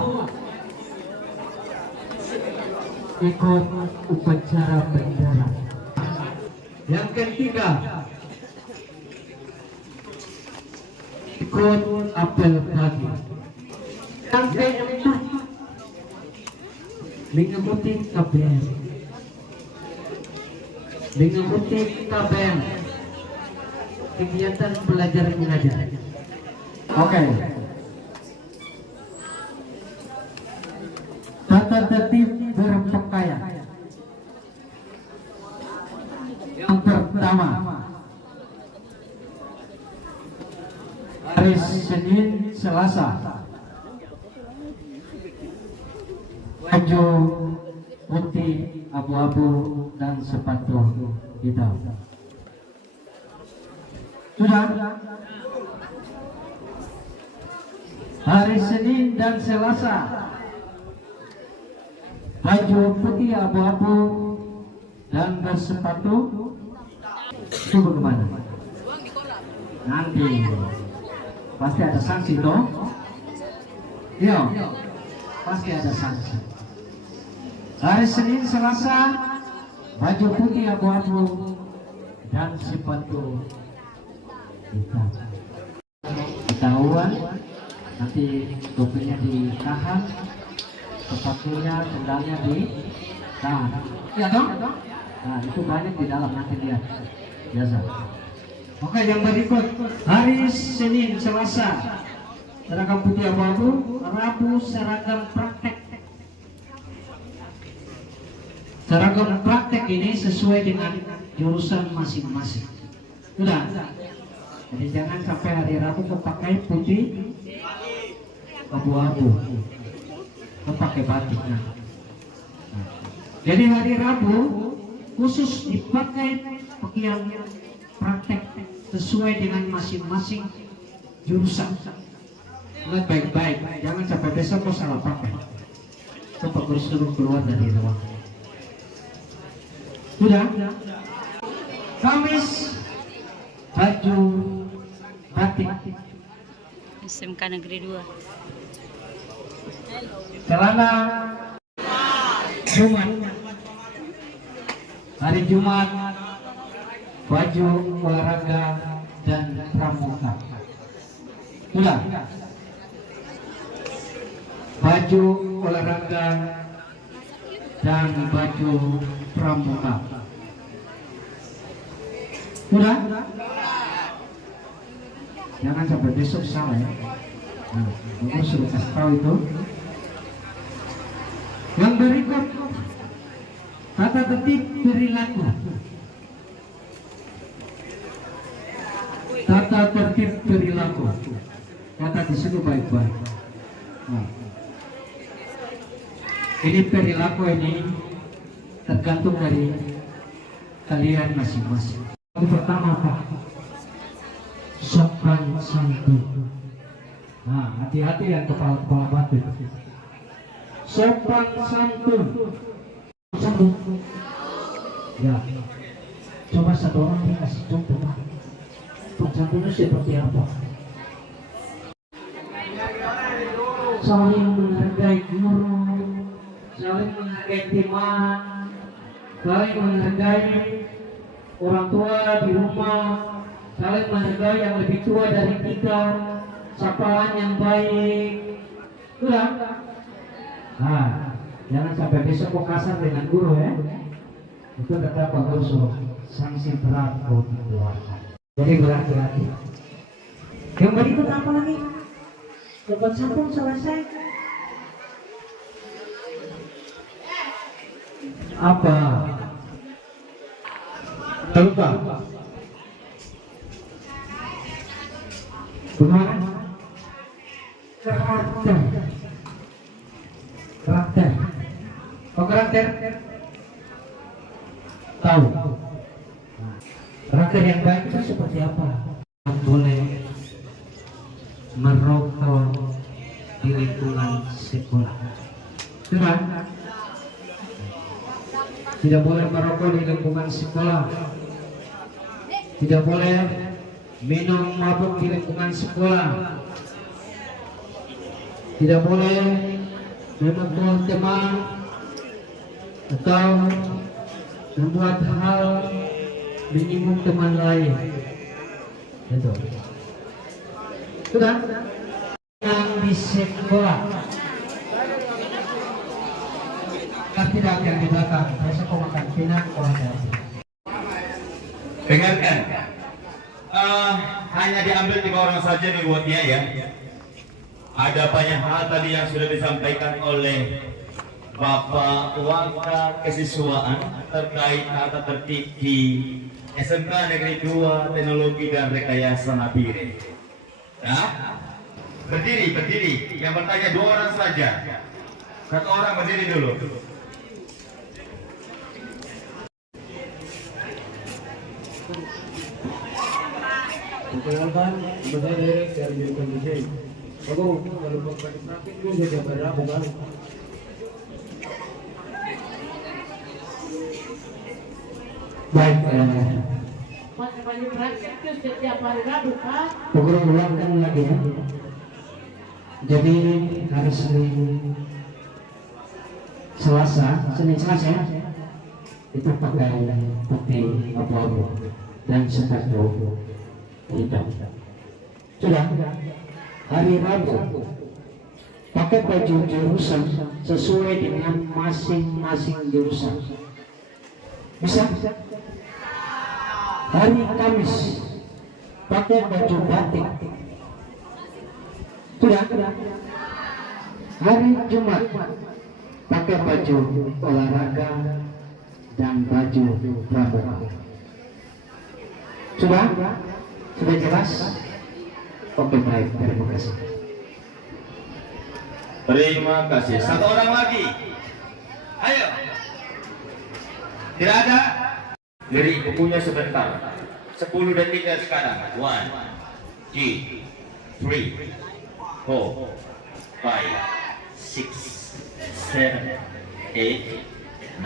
ikut upacara bendera. Yang ketiga, ikut apel pagi. Yang keempat, mengikuti KBM. Mengikuti KBM, kegiatan belajar mengajar. Oke. Tata tertib berpakaian. Yang pertama, hari Senin, Selasa, baju putih, abu-abu dan sepatu hitam. Sudah? Hari Senin dan Selasa, baju putih abu-abu dan bersepatu. Itu bagaimana? Nanti pasti ada sanksi toh? Iya, pasti ada sanksi. Hari Senin, Selasa, baju putih abu-abu dan sepatu hitam. Ketahuan, nanti topinya ditahan, sepatunya, sendalnya ditahan. Ya dong? Nah, itu banyak di dalam, nanti lihat. Biasa. Oke, yang berikut, hari Senin, Selasa, seragam putih abu-abu, Rabu seragam praktek. Seragam praktek ini sesuai dengan jurusan masing-masing. Sudah? Jadi jangan sampai hari Rabu pakai putih abu-abu, pakai batik. Nah. Jadi hari Rabu khusus dipakai pakaian praktek sesuai dengan masing-masing jurusan. Lihat baik-baik, jangan sampai besok kau salah pakai. Coba Guru suruh keluar dari ruang. Sudah? Kamis baju batik. SMK Negeri 2. Celana Jumat. Hari Jumat baju olahraga dan pramuka. Sudah? Baju olahraga dan baju pramuka. Sudah? Jangan sampai besok salah ya. Nah, aku suruh kasih tahu itu. Yang berikut Tata tertib perilaku. Tata tertib perilaku. Kata di situ baik-baik. Nah. Ini perilaku ini tergantung dari kalian masing-masing. Yang pertama Pak, sopan santun. Nah, hati-hati yang kepala batu. Sopan santun. Santun. Ya. Coba satu orang dikasih contoh Pak. Santunnya seperti apa? Saling menghargai guru, saling menghargai teman, saling menghargai orang tua di rumah, saling menghargai yang lebih tua dari kita, sapaan yang baik. Sudah. Nah, jangan sampai besok kok kasar dengan guru ya. Itu kata Pak Guru, sanksi berat kau dikeluarkan. Jadi berhati-hati. Yang berikut apa lagi? Sopan santun selesai. Apa? Terlupa. Bagaimana? Karakter. Karakter. Oh, karakter. Tahu. Karakter yang baik itu seperti apa? Boleh merokok di lingkungan sekolah. Tidak. Tidak boleh merokok di lingkungan sekolah. Tidak boleh minum mabuk di lingkungan sekolah. Tidak boleh memukul teman atau membuat hal menyinggung teman lain. Itu. Sudah. Yang di sekolah. Tidak yang di belakang. Biasa kau makan pinang kau ada. Dengarkan. Hanya diambil 3 orang saja nih buatnya ya. Ada banyak hal tadi yang sudah disampaikan oleh Bapak Waka Kesiswaan terkait tata tertib di SMK Negeri 2 Teknologi dan Rekayasa Nabire. Nah, berdiri. Yang bertanya 2 orang saja. 1 orang berdiri dulu. Perkenalkan, saya Derek dari Jurusan Desain. Aku kalau praktik itu sudah berapa kan? Baik. Masih praktik itu setiap hari Rabu Pak. Program ulangkan lagi ya. Jadi hari Senin Selasa ya, itu pakai putih abu-abu dan sepatu hitam. Sudah. Hari Rabu pakai baju jurusan sesuai dengan masing-masing jurusan. Bisa? Hari Kamis pakai baju batik. Sudah. Hari Jumat pakai baju olahraga dan baju pramuka. Sudah? Sudah jelas? Oke, baik, terima kasih. Terima kasih. 1 orang lagi. Ayo. Tidak ada? Lirik bukunya sebentar. 10 detik dari sekarang. 1, 2, 3, 4, 5, 6, 7, 8,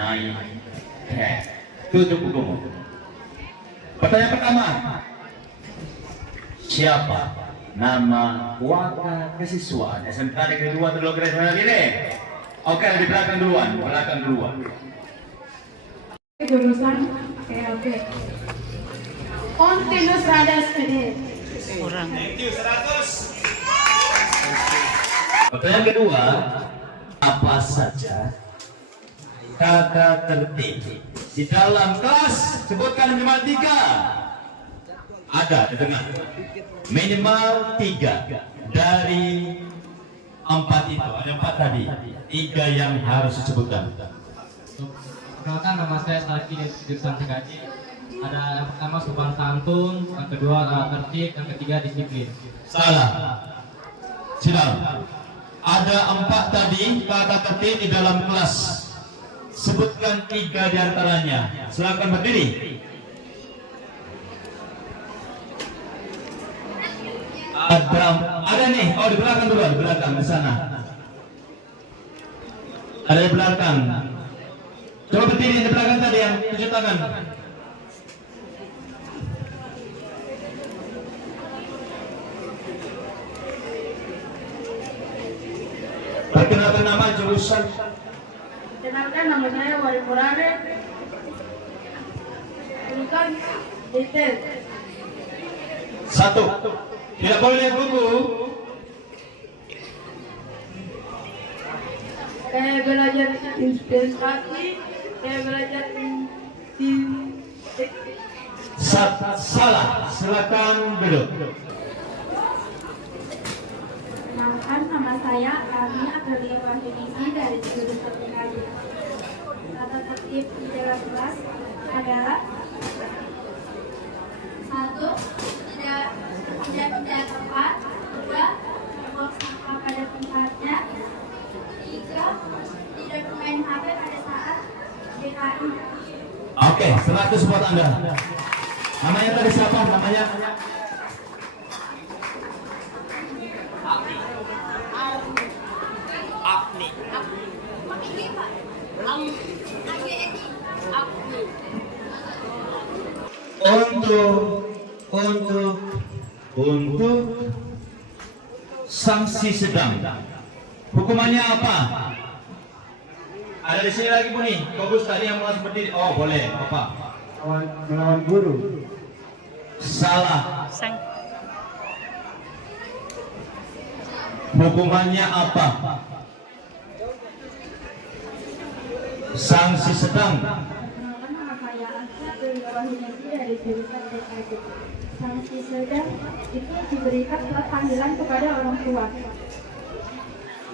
9, 10. Tutup bukumu. Pertanyaan pertama. Siapa nama Waka Kesiswaan SMK Negeri 2 Teknologi dan Rekayasa Nabire? Oke, di belakang duluan. Jurusan PLP. Kontinus Radas PD. Kurang. Thank you, 100. Pertanyaan kedua, apa saja kata tertib di dalam kelas? Sebutkan minimal 3. Ada di tengah. Minimal 3 dari 4 itu. Ada 4 tadi. 3 yang harus disebutkan. Perkenalkan, nama saya Salki dari jurusan TKJ. Ada yang pertama sopan santun, yang kedua tertib, yang ketiga disiplin. Salah. Sidang. Ada 4 tadi kata tertib di dalam kelas. Sebutkan 3 di antaranya. Silakan berdiri. Ada nih. Oh, di belakang dulu, di belakang di sana. Ada di belakang. Coba berdiri di belakang tadi yang tunjuk tangan. Perkenalkan nama, jurusan. Kenalkan, nama saya Wali Murade. Jurusan Detail. 1. Tidak boleh lihat buku. Saya belajar investasi. Saya belajar Salah. Silakan duduk. Kenalkan, nama saya Armi Aprilia Wahyudisi dari jurusan TKJ. Tata tertib di dalam kelas adalah 1. Tidak pindah tempat. 2. Membuang sampah pada tempatnya. 3. Tidak bermain HP pada saat DKI. Oke, 100 buat Anda. Namanya tadi siapa? Namanya? Untuk sanksi sedang. Hukumannya apa? Ada di sini lagi Bu nih. Bagus tadi yang mulai berdiri. Oh, boleh. Apa? Melawan guru. Salah. Hukumannya apa? Sanksi sedang. Perkenalkan, nama saya Asya Wahyudisi dari jurusan TKJ. Sanksi sedang itu diberikan setelah panggilan kepada orang tua.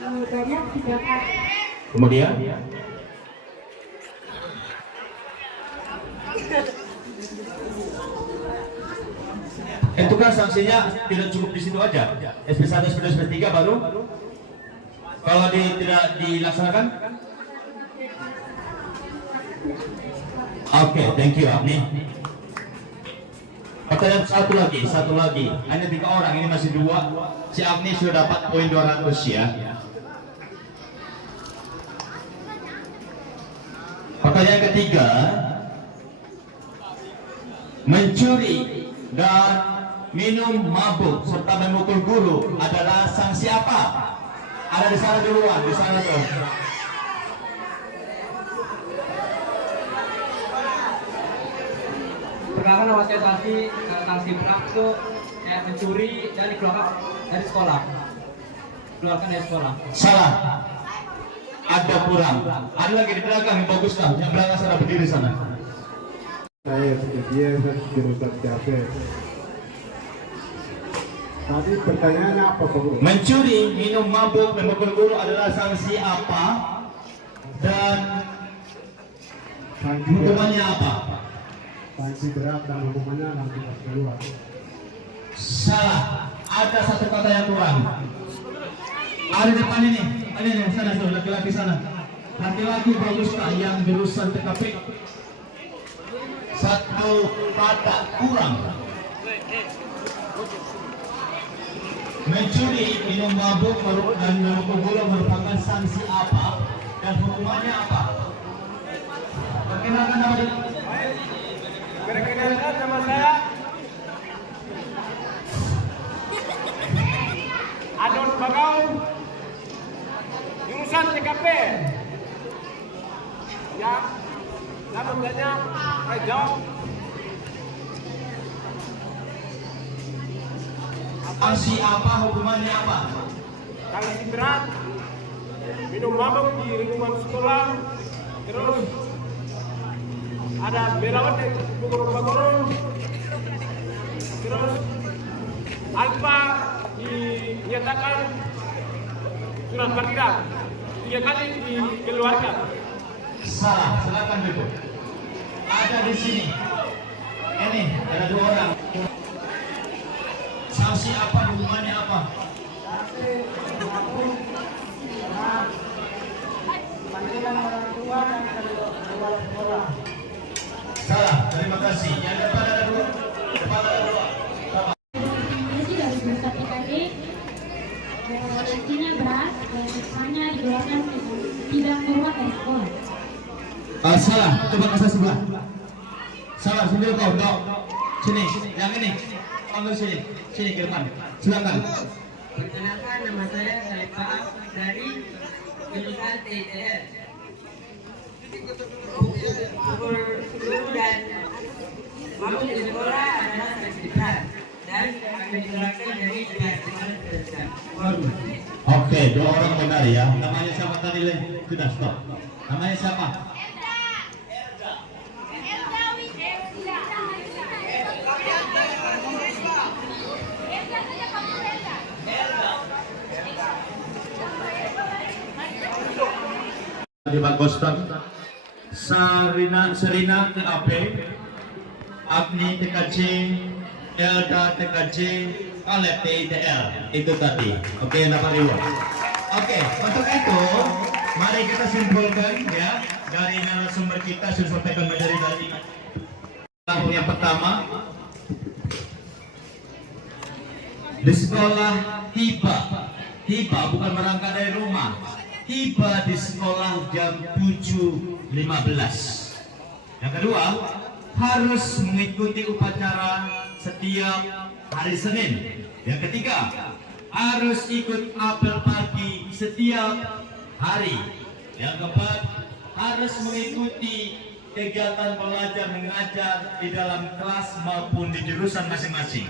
Banyak 3 kali. Kemudian? Itu kan sanksinya tidak cukup di situ aja. SP1, SP2, SP3 baru. Kalau tidak dilaksanakan? Oke, thank you Agni. Pertanyaan satu lagi. Hanya 3 orang, ini masih 2. Si Agni sudah dapat poin 200 ya. Pertanyaan ketiga, mencuri dan minum mabuk serta memukul guru adalah sanksi apa? Ada di sana duluan, di sana tuh. Perkenalkan, nama saya Salki. Sanksi berat itu kayak mencuri dan dikeluarkan dari sekolah. Keluarkan dari sekolah. Salah. Ada kurang. Ada lagi di belakang yang bagus kan? Yang belakang sana berdiri sana. Saya setia jurusan TKJ. Tadi pertanyaannya apa Bu? Mencuri, minum mabuk, memukul guru adalah sanksi apa? Dan hukumannya apa? Sanksi berat dan hukumannya nanti keluar. Salah. Ada 1 kata yang kurang. Ada di depan ini. Ini sana tuh, laki-laki sana. Laki-laki bagus tak yang jurusan TKP? 1 kata kurang. Mencuri, minum mabuk, dan memukul guru merupakan sanksi apa? Dan hukumannya apa? Perkenalkan nama dia. Perkenalkan, nama saya Adon Bagau, jurusan TKP. Ya, namanya Rejau. Sanksi apa? Hukumannya apa? Sanksi berat, minum mabuk di lingkungan sekolah, terus ada belawan yang pukul-pukul, terus alfa dinyatakan surat panggilan 3 kali dikeluarkan. Salah, silakan duduk. Ada di sini. Ini ada 2 orang. Sanksi apa, hukumannya apa? Salah, terima kasih. Yang depan ada 2. Depan ada 2. Ini dari jurusan IKD, nantinya berat, misalnya dikeluarkan tidak keluar dari sekolah. Salah, coba ke sebelah. Salah, sini kau, dok. Sini, yang ini. Panggil sini, sini ke depan. Silakan. Perkenalkan, nama saya Saleh Faam dari jurusan TTL. Guru dan kamu di sekolah adalah sertifikat dan kami diserahkan dari pihak sekolah. Oke, 2 orang benar ya. Namanya siapa tadi, Le? Sudah stop. Namanya siapa? Di Pak Kostan, Serina TAP, Agni TKJ, Elda TKJ, Kaleb TITL. Itu tadi. Oke, dapat reward. Oke, untuk itu mari kita simpulkan ya dari narasumber kita sudah sampaikan materi tadi. Yang pertama, di sekolah tiba bukan berangkat dari rumah. Tiba di sekolah jam 7.15. Yang kedua, harus mengikuti upacara setiap hari Senin. Yang ketiga, harus ikut apel pagi setiap hari. Yang keempat, harus mengikuti kegiatan belajar mengajar di dalam kelas maupun di jurusan masing-masing.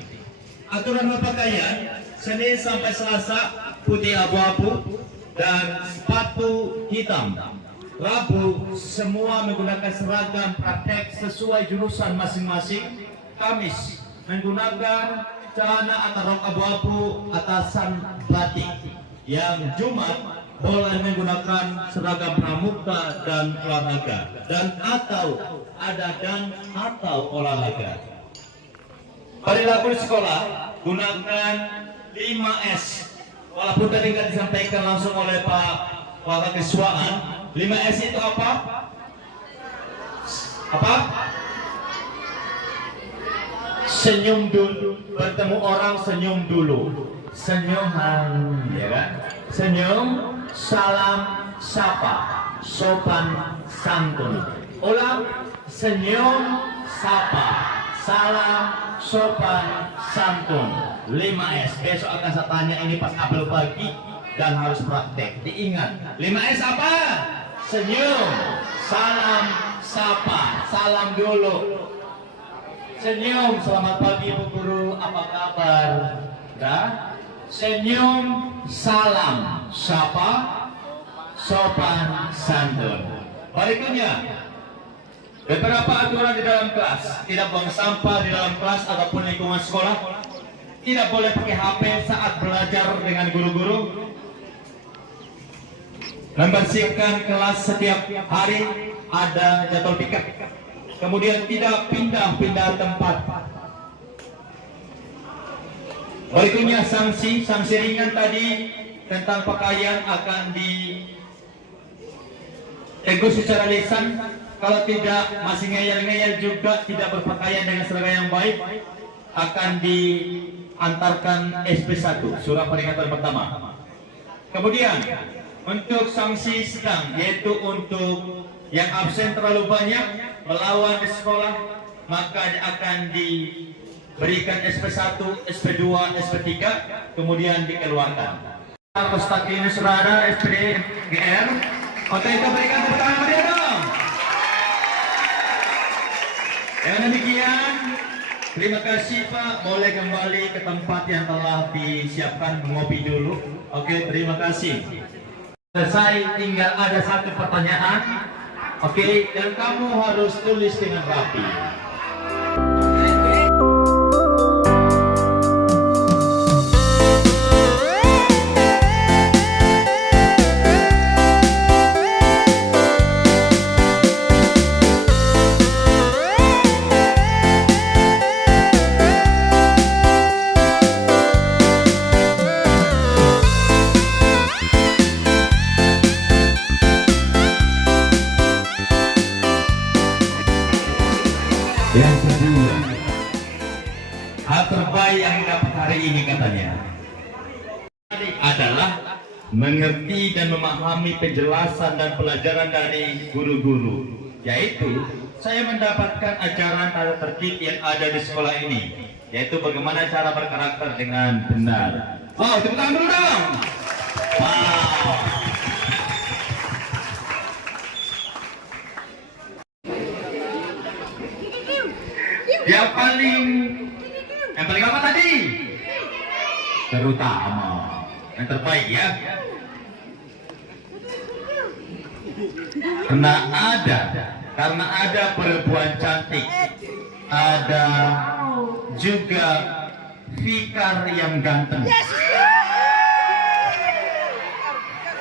Aturan berpakaian Senin sampai Selasa putih abu-abu dan sepatu hitam. Rabu semua menggunakan seragam praktek sesuai jurusan masing-masing. Kamis menggunakan celana atau rok abu-abu atasan batik. Yang Jumat boleh menggunakan seragam pramuka dan olahraga atau olahraga. Perilaku di sekolah gunakan 5S. Walaupun tadi nggak disampaikan langsung oleh Pak Wakakiswaan, 5S itu apa? Apa? Senyum dulu, bertemu orang senyum dulu, senyuman, ya kan? Senyum, salam, sapa, sopan, santun. Ulang, senyum, sapa, salam, sopan, santun. 5S. Besok akan saya tanya ini pas apel pagi dan harus praktek. Diingat. 5S apa? Senyum, salam, sapa, salam dulu. Senyum, selamat pagi Bu Guru, apa kabar? Dah. Senyum, salam, sapa, sopan, santun. Berikutnya, beberapa aturan di dalam kelas. Tidak buang sampah di dalam kelas ataupun lingkungan sekolah. Tidak boleh pakai HP saat belajar dengan guru-guru. Membersihkan kelas setiap hari, ada jadwal piket. Kemudian tidak pindah-pindah tempat. Berikutnya sanksi ringan tadi tentang pakaian akan ditegur secara lisan. Kalau tidak masih ngeyel-ngeyel juga tidak berpakaian dengan seragam yang baik, akan diantarkan SP1, surat peringatan pertama. Kemudian untuk sanksi sedang, yaitu untuk yang absen terlalu banyak melawan di sekolah, maka akan diberikan SP1, SP2, SP3, kemudian dikeluarkan. Ustaz ini sudah ada SPD GR. Oke, kita berikan tepuk tangan dia dong. Dengan demikian, terima kasih Pak. Boleh kembali ke tempat yang telah disiapkan, mengopi dulu. Oke, terima kasih. Selesai, tinggal ada satu pertanyaan. Oke, dan kamu harus tulis dengan rapi. adalah mengerti dan memahami penjelasan dan pelajaran dari guru-guru, yaitu saya mendapatkan ajaran tata tertib yang ada di sekolah ini, yaitu bagaimana cara berkarakter dengan benar. Wow, tepuk tangan dulu dong. Wow. Yang paling apa tadi? Terutama yang terbaik ya. Karena ada perempuan cantik, ada juga Fikar yang ganteng.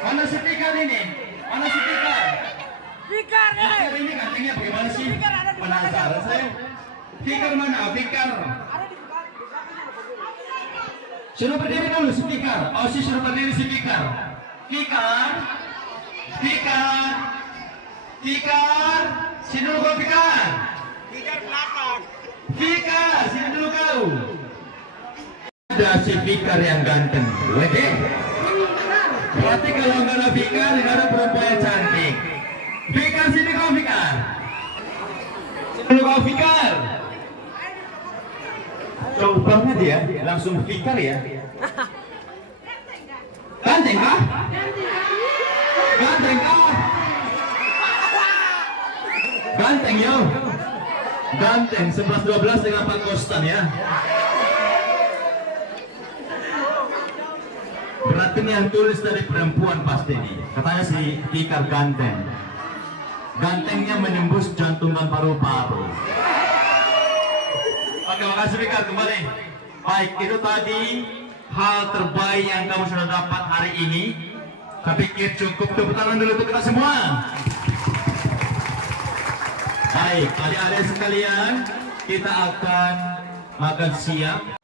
Mana si Fikar ini? Mana si Fikar? Fikar ini gantengnya bagaimana sih? Penasaran saya. Fikar mana? Fikar. Suruh berdiri dulu si Fikar. Oh si suruh berdiri si Fikar. Fikar. Sini dulu kau Fikar. Fikar belakang. Fikar, sini dulu kau. Ada si Fikar yang ganteng. Wede. Berarti kalau nggak ada Fikar, nggak ada perempuan yang cantik. Fikar, sini kau Fikar. Sini dulu kau Fikar. Coba dia langsung Fikar ya. Ganteng kah? Ganteng kah? Ganteng yo. Ganteng 11-12 dengan Pak Kostan ya. Berarti ini yang tulis dari perempuan pasti nih. Katanya si Fikar ganteng. Gantengnya menembus jantung dan paru-paru. Oke, makasih Fikar kembali. Baik, itu tadi hal terbaik yang kamu sudah dapat hari ini. Saya pikir cukup. Tepuk tangan dulu untuk kita semua. Baik, adik-adik sekalian, kita akan makan siang.